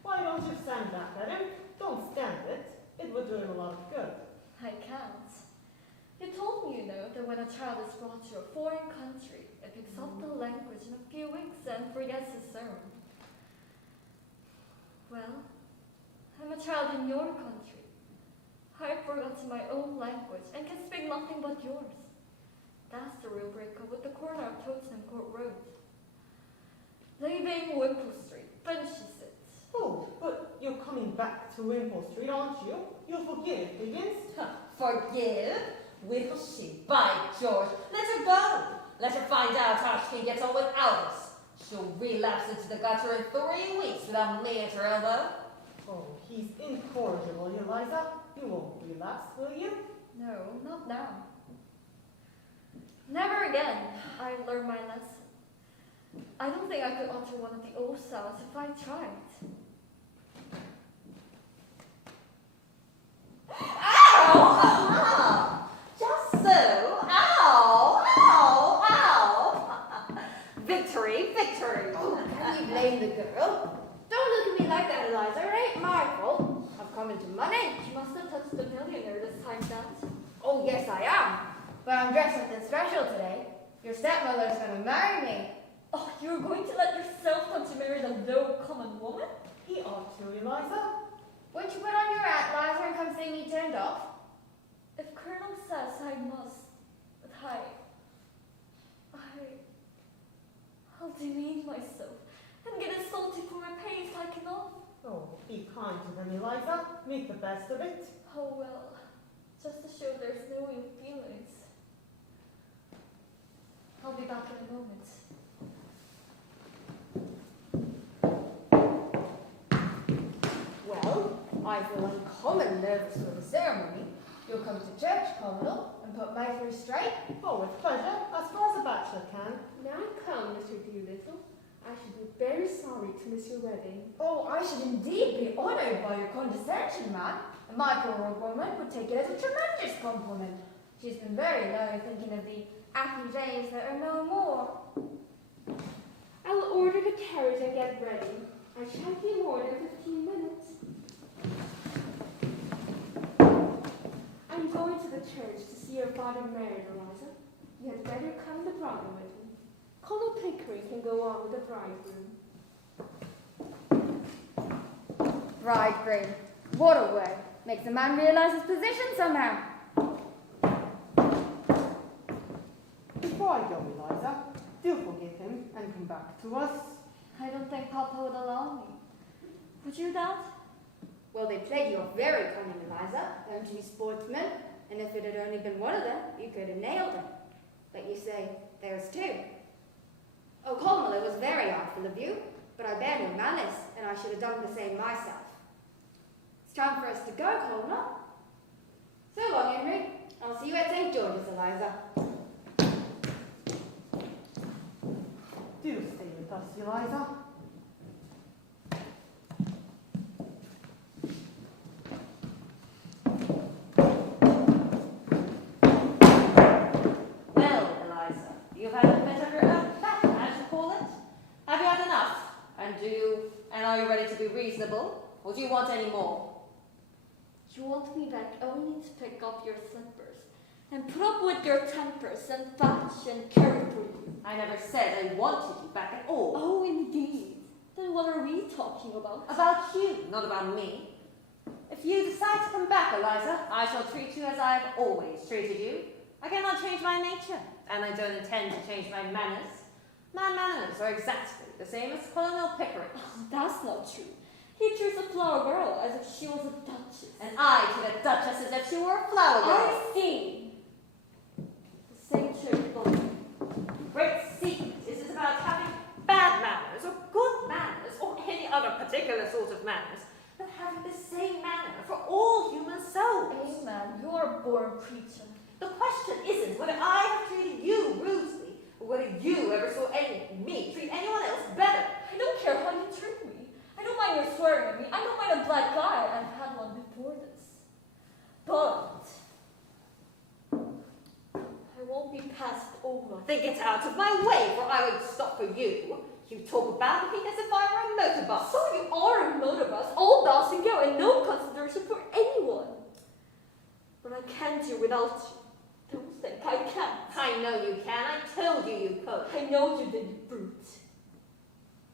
Why don't you stand back at him? Don't stand it. It would do him a lot of good. I can't. You told me, you know, that when a child is brought to a foreign country, it picks up the language in a few weeks and forgets its own. Well, I'm a child in your country. I've forgotten my own language and can speak nothing but yours. That's the real breakup with the corner of Tottenham Court Road. Leaving Wimpole Street finishes it. Oh, but you're coming back to Wimpole Street, aren't you? You'll forgive Higgins. Forgive? Will she? By George, let her go. Let her find out how she can get on without us. She'll relapse into the gutter in 3 weeks without me at her elbow. Oh, he's incorrigible, Eliza. You won't relapse, will you? No, not now. Never again. I learned my lesson. I don't think I could utter one of the old sounds if I tried. Ow! Just so. Ow! Ow! Ow! Victory! Victory! Oh, can you blame the girl? Don't look at me like that, Eliza. It ain't my fault. I've come into money. You must have touched the millionaire this time, Dad. Oh, yes, I am. But I'm dressed something special today. Your stepmother's gonna marry me. Oh, you're going to let yourself come to marry the low common woman? He ought to, Eliza. Won't you put on your hat, Liza, and come see me turned off? If Colonel says I must, but I'll demean myself and get insulted for my pains I cannot. Oh, be kind to them, Eliza. Make the best of it. Oh well, just to show there's no ill feelings. I'll be back in a moment. Well, I feel uncommon nervous for the ceremony, You'll come to church, Colonel, and put matters straight? Oh, with pleasure, as far as a bachelor can. Now come, Mr. Doolittle. I should be very sorry to miss your wedding. Oh, I should indeed be honoured by your condescension, ma'am. And my poor old woman would take it as a tremendous compliment. She's been very low thinking of the happy days that are no more. I'll order the carriage and get ready. I shan't be more than 15 minutes. I'm going to the church to see your father married, Eliza. You had better come the bride with me. Colonel Pickering can go on with the bridegroom. Bridegroom. What a word. Makes a man realise his position somehow. Before I go, Eliza, do forgive him and come back to us. I don't think Papa would allow me. Would you, Dad? Well, they played you off very cunning, Eliza. Them two sportsmen. And if it had only been one of them, you could have nailed him. But you say, there's two. Oh, Colonel, it was very artful of you, but I bear no malice, and I should have done the same myself. It's time for us to go, Colonel. So long, Henry. I'll see you at St. George's, Eliza. Do stay with us, Eliza. Well, Eliza, you've had a bit of your own back, as you call it. Have you had enough? And are you ready to be reasonable? Or do you want any more? You want me back only to pick up your slippers and put up with your tempers and fetch and carry for you. I never said I wanted you back at all. Oh, indeed. Then what are we talking about? About you, not about me. If you decide to come back, Eliza, I shall treat you as I have always treated you. I cannot change my nature, and I don't intend to change my manners. My manners are exactly the same as Colonel Pickering's. Oh, that's not true. He treats a flower girl as if she was a duchess. And I treat a duchess as if she were a flower girl. I see. The same trick, but Great secret is it about having bad manners, or good manners, or any other particular sort of manners, but having the same manner for all human souls. Amen. You're a born creature. The question isn't whether I have treated you rudely, or whether you ever saw me treat anyone else better. I don't care how you treat me. I don't mind your swearing at me. I don't mind a black eye. I've had one before this. But I won't be passed over. Then get out of my way, for I won't stop for you. You talk about me as if I were a motor bus. So you are a motor bus, all bouncing out and no consideration for anyone. But I can't do without you. Don't think I can't. I know you can. I told you you could. I know you did, you brute.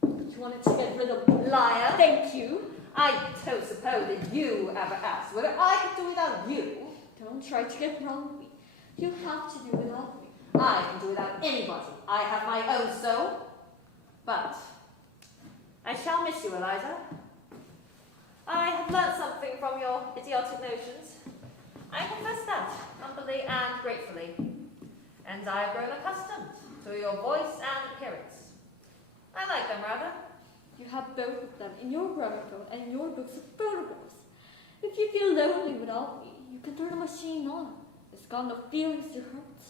You wanted to get rid of me. Liar. Thank you. I don't suppose that you ever asked whether I could do without you. Don't try to get around me. You have to do without me. I can do without anybody. I have my own soul. But I shall miss you, Eliza. I have learnt something from your idiotic notions. I confess that, humbly and gratefully. And I have grown accustomed to your voice and appearance. I like them, rather. You have both of them in your gramophone and in your books of photographs. If you feel lonely without me, you can turn the machine on. It's got no feelings to hurt.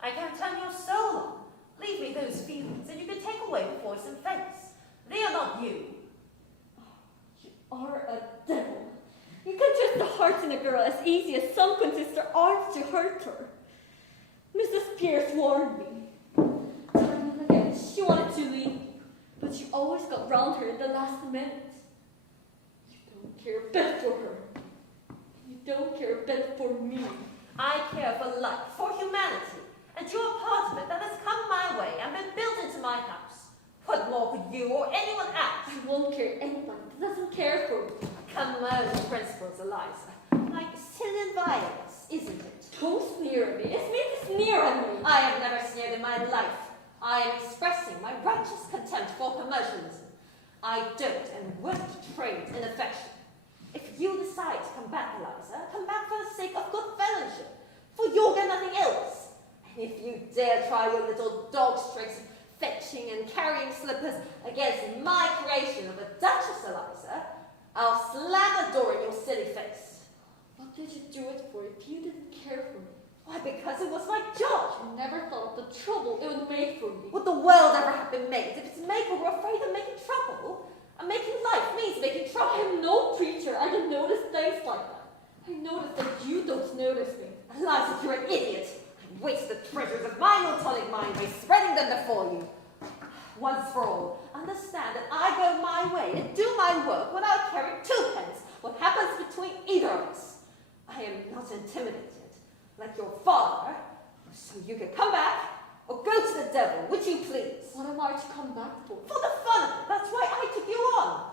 I can turn your soul on. Leave me those feelings, and you can take away the voice and face. They are not you. You are a devil. You can twist the heart in a girl as easy as some can twist their arms to hurt her. Mrs. Pierce warned me. Time and again, she wanted to leave me, but you always got round her in the last minute. You don't care a bit for her. You don't care a bit for me. I care for life, for humanity, and you are part of it that has come my way and been built into my house. What more could you or anyone else? I won't care anybody that doesn't care for me. Commercial principles, Eliza. Like silly violence, isn't it? Don't sneer at me. It's me to sneer at me. I have never sneered in my life. I am expressing my righteous contempt for commercialism. I don't and won't trade in affection. If you decide to come back, Eliza, come back for the sake of good fellowship, for you'll get nothing else. And if you dare try your little dog's tricks, fetching and carrying slippers against my creation of a Duchess, Eliza, I'll slam a door in your silly face. What did you do it for if you didn't care for me? Why, because it was my job. You never thought of the trouble it would make for me. Would the world ever have been made if its maker were afraid of making trouble? And making life means making trouble. I'm no preacher. I don't notice things like that. I notice that you don't notice me. Eliza, you're an idiot. I waste the treasures of my Miltonic mind by spreading them before you. Once for all, understand that I go my way and do my work without caring twopence what happens between either of us. I am not intimidated, like your father, so you can come back or go to the devil, which you please. What am I to come back for? For the fun of it, that's why I took you on.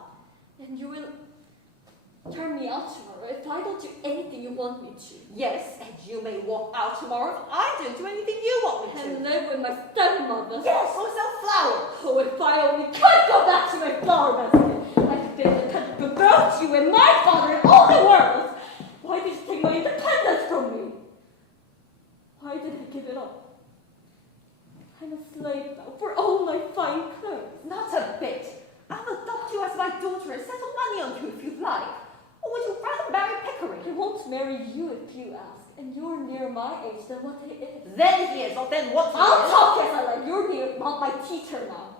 And you will turn me out tomorrow if I don't do anything you want me to. Yes, and you may walk out tomorrow if I don't do anything you want me to. And live with my stepmother. Yes, or sell flowers. Oh, if I only could go back to my flower basket, I could be the kind of girl you and my father in all the world. Why did you take my independence from me? Why did I give it up? I'm a slave now for all my fine clothes. Not a bit. I'll adopt you as my daughter and settle money on you if you like. Or would you rather marry Pickering? I won't marry you if you ask, and you're near my age than what he is. Then he is, or then what he I'll is. talk as I like. You're not my teacher now.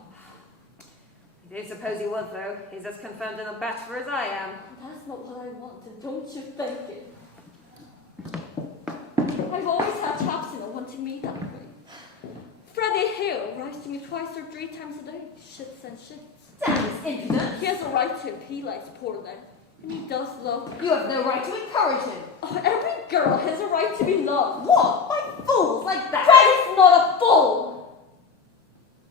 I don't suppose you would, though. He's as confirmed in a bachelor as I am. That's not what I want, and don't you think it? I've always had chaps wanting me that way. Freddie Hill writes to me 2 or 3 times a day. Shits and shits. Damn, he's impudent. He has a right to if he likes poor men. And he does love me. You have no right to encourage him. Oh, every girl has a right to be loved. What? By fools like that? Freddie's not a fool!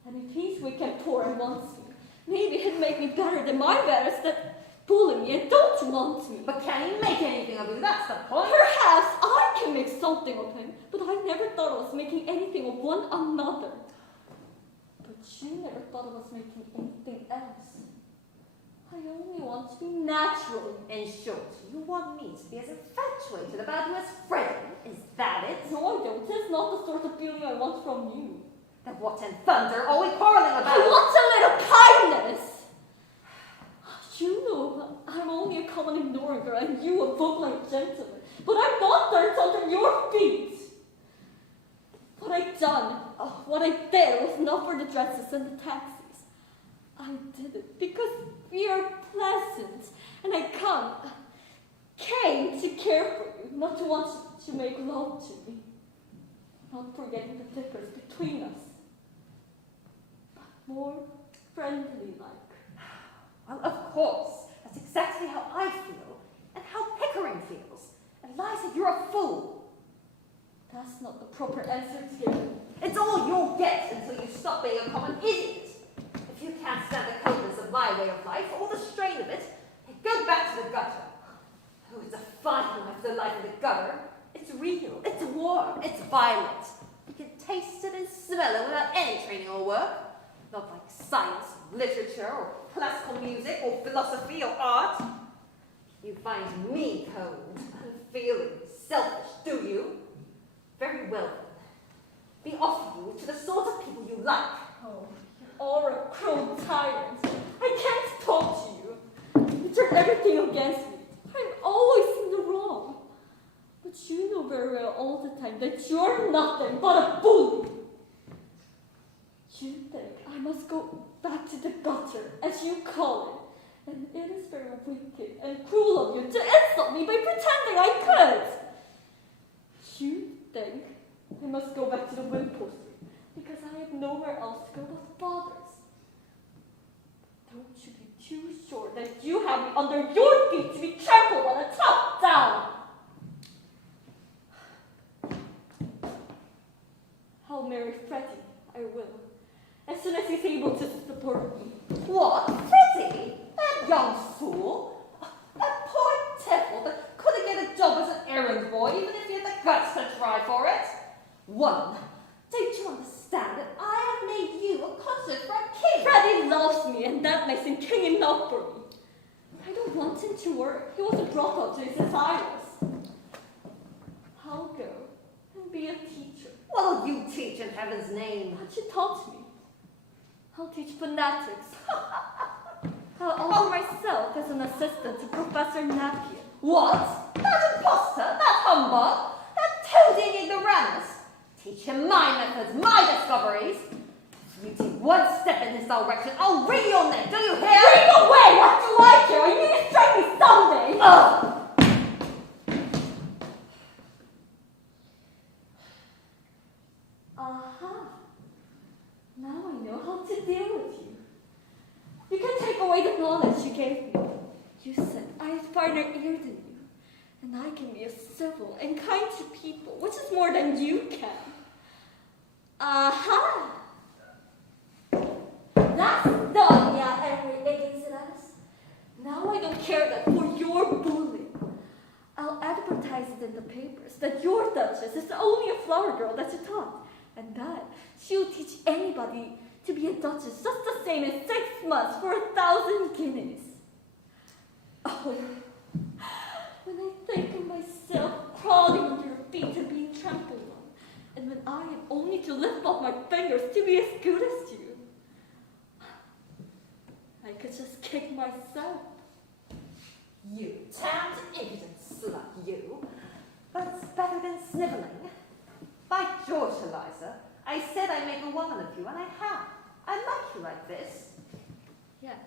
And if he's weak and poor and wants me, maybe he'd make me better than my betters that bully me and don't want me. But can he make anything of you? That's the point. Perhaps I can make something of him, but I never thought of us making anything of one another. But you never thought of us making anything else. I only want to be natural. In short, you want me to be as infatuated about you as Freddie? Is that it? No, I don't. It's not the sort of feeling I want from you. Then what in thunder are we quarreling about? I want a little kindness! You know, I'm only a common ignoring girl and you a book-like gentleman. But I'm not dirt under your feet. What I've done, what I did was not for the dresses and the taxis. I did it because we are pleasant and I came to care for you, not to want to make love to me. Not forgetting the difference between us, but more friendly-like. Well, of course. That's exactly how I feel, and how Pickering feels. Eliza, you're a fool. That's not the proper answer to give. It's all you'll get until you stop being a common idiot. If you can't stand the coldness of my way of life, or the strain of it, then go back to the gutter. Oh, it's a fine life, the life of the gutter. It's real, it's warm, it's violent. You can taste it and smell it without any training or work. Not like science, literature, or classical music, or philosophy, or art. You find me cold, unfeeling, selfish, do you? Very well then. Be off you to the sort of people you like. Oh, you're a cruel tyrant. I can't talk to you. You turn everything against me. I'm always in the wrong. But you know very well all the time that you're nothing but a bully. You think I must go back to the gutter, as you call it. And it is very wicked and cruel of you to insult me by pretending I could. You think I must go back to the Wimpole Street because I have nowhere else to go but father's. Don't you be too sure that you have me under your feet to be trampled on the top down. I'll marry Freddie, I will. As soon as he's able to support me. What? Freddie? That young fool? That poor devil that couldn't get a job as an errand boy even if he had the guts to try for it? One, don't you understand that I have made you a consort for a king? Freddie loves me and that makes him king enough for me. I don't want him to work. He wasn't brought up to his desires. I'll go and be a teacher. What'll you teach in heaven's name? What you taught me. I'll teach phonetics. I'll offer myself as an assistant to Professor Napier. What? That impostor? That humbug? That toadying ignoramus? Teach him my methods, my discoveries. If you take one step in his direction, I'll wring your neck, do you hear? Bring away! What do I care? You need to strike me someday! Ugh! Aha! Now I know how to deal with you. You can take away the knowledge you gave me. You said I had finer ear than you, and I can be civil and kind to people, which is more than you can. Aha! That's done, yeah, Henry Higgins. Now I don't care that for your bullying. I'll advertise it in the papers that your Duchess is only a flower girl that you taught, and that she'll teach anybody to be a Duchess just the same as 6 months for 1,000 guineas. Oh, when I think of myself crawling under your feet and being trampled on, and when I am only to lift up my fingers to be as good as you, I could just kick myself. You damned impudent slut, you. But it's better than snivelling. By George, Eliza, I said I'd make a woman of you, and I have. I like you like this. Yes.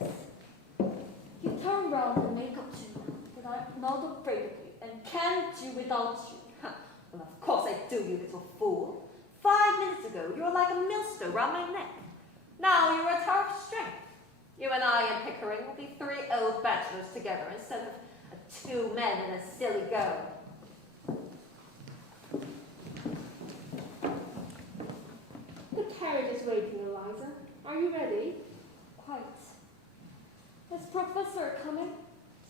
You turn round and make up to me, but I'm not afraid of you and can't do without you. Well, of course I do, you little fool. 5 minutes ago, you were like a millstone round my neck. Now you're a tower of strength. You and I and Pickering will be 3 old bachelors together instead of 2 men in a silly go. The carriage is waiting, Eliza. Are you ready? Quite. Is Professor coming?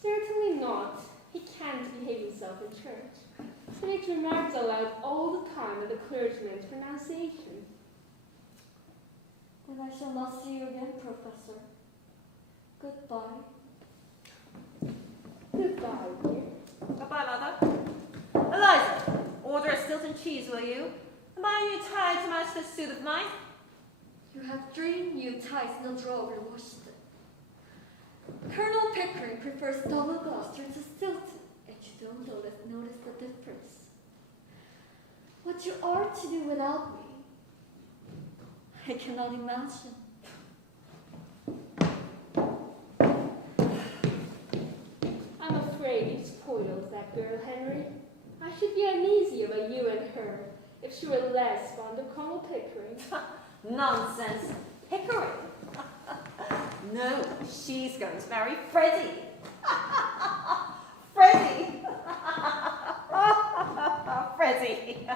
Certainly not. He can't behave himself in church. He makes remarks aloud all the time at the clergyman's pronunciation. Then I shall not see you again, Professor. Goodbye. Goodbye, dear. Goodbye, Mother. Eliza, order a Stilton cheese, will you? And buy a new tie to match this suit of mine. You have 3 new ties in the drawer in Washington. Colonel Pickering prefers double Gloucester to Stilton, and you don't notice the difference. What you are to do without me, I cannot imagine. I'm afraid you spoiled that girl, Henry. I should be uneasy about you and her if she were less fond of Colonel Pickering. Nonsense. Pickering. No, she's going to marry Freddie. Freddie. Freddie.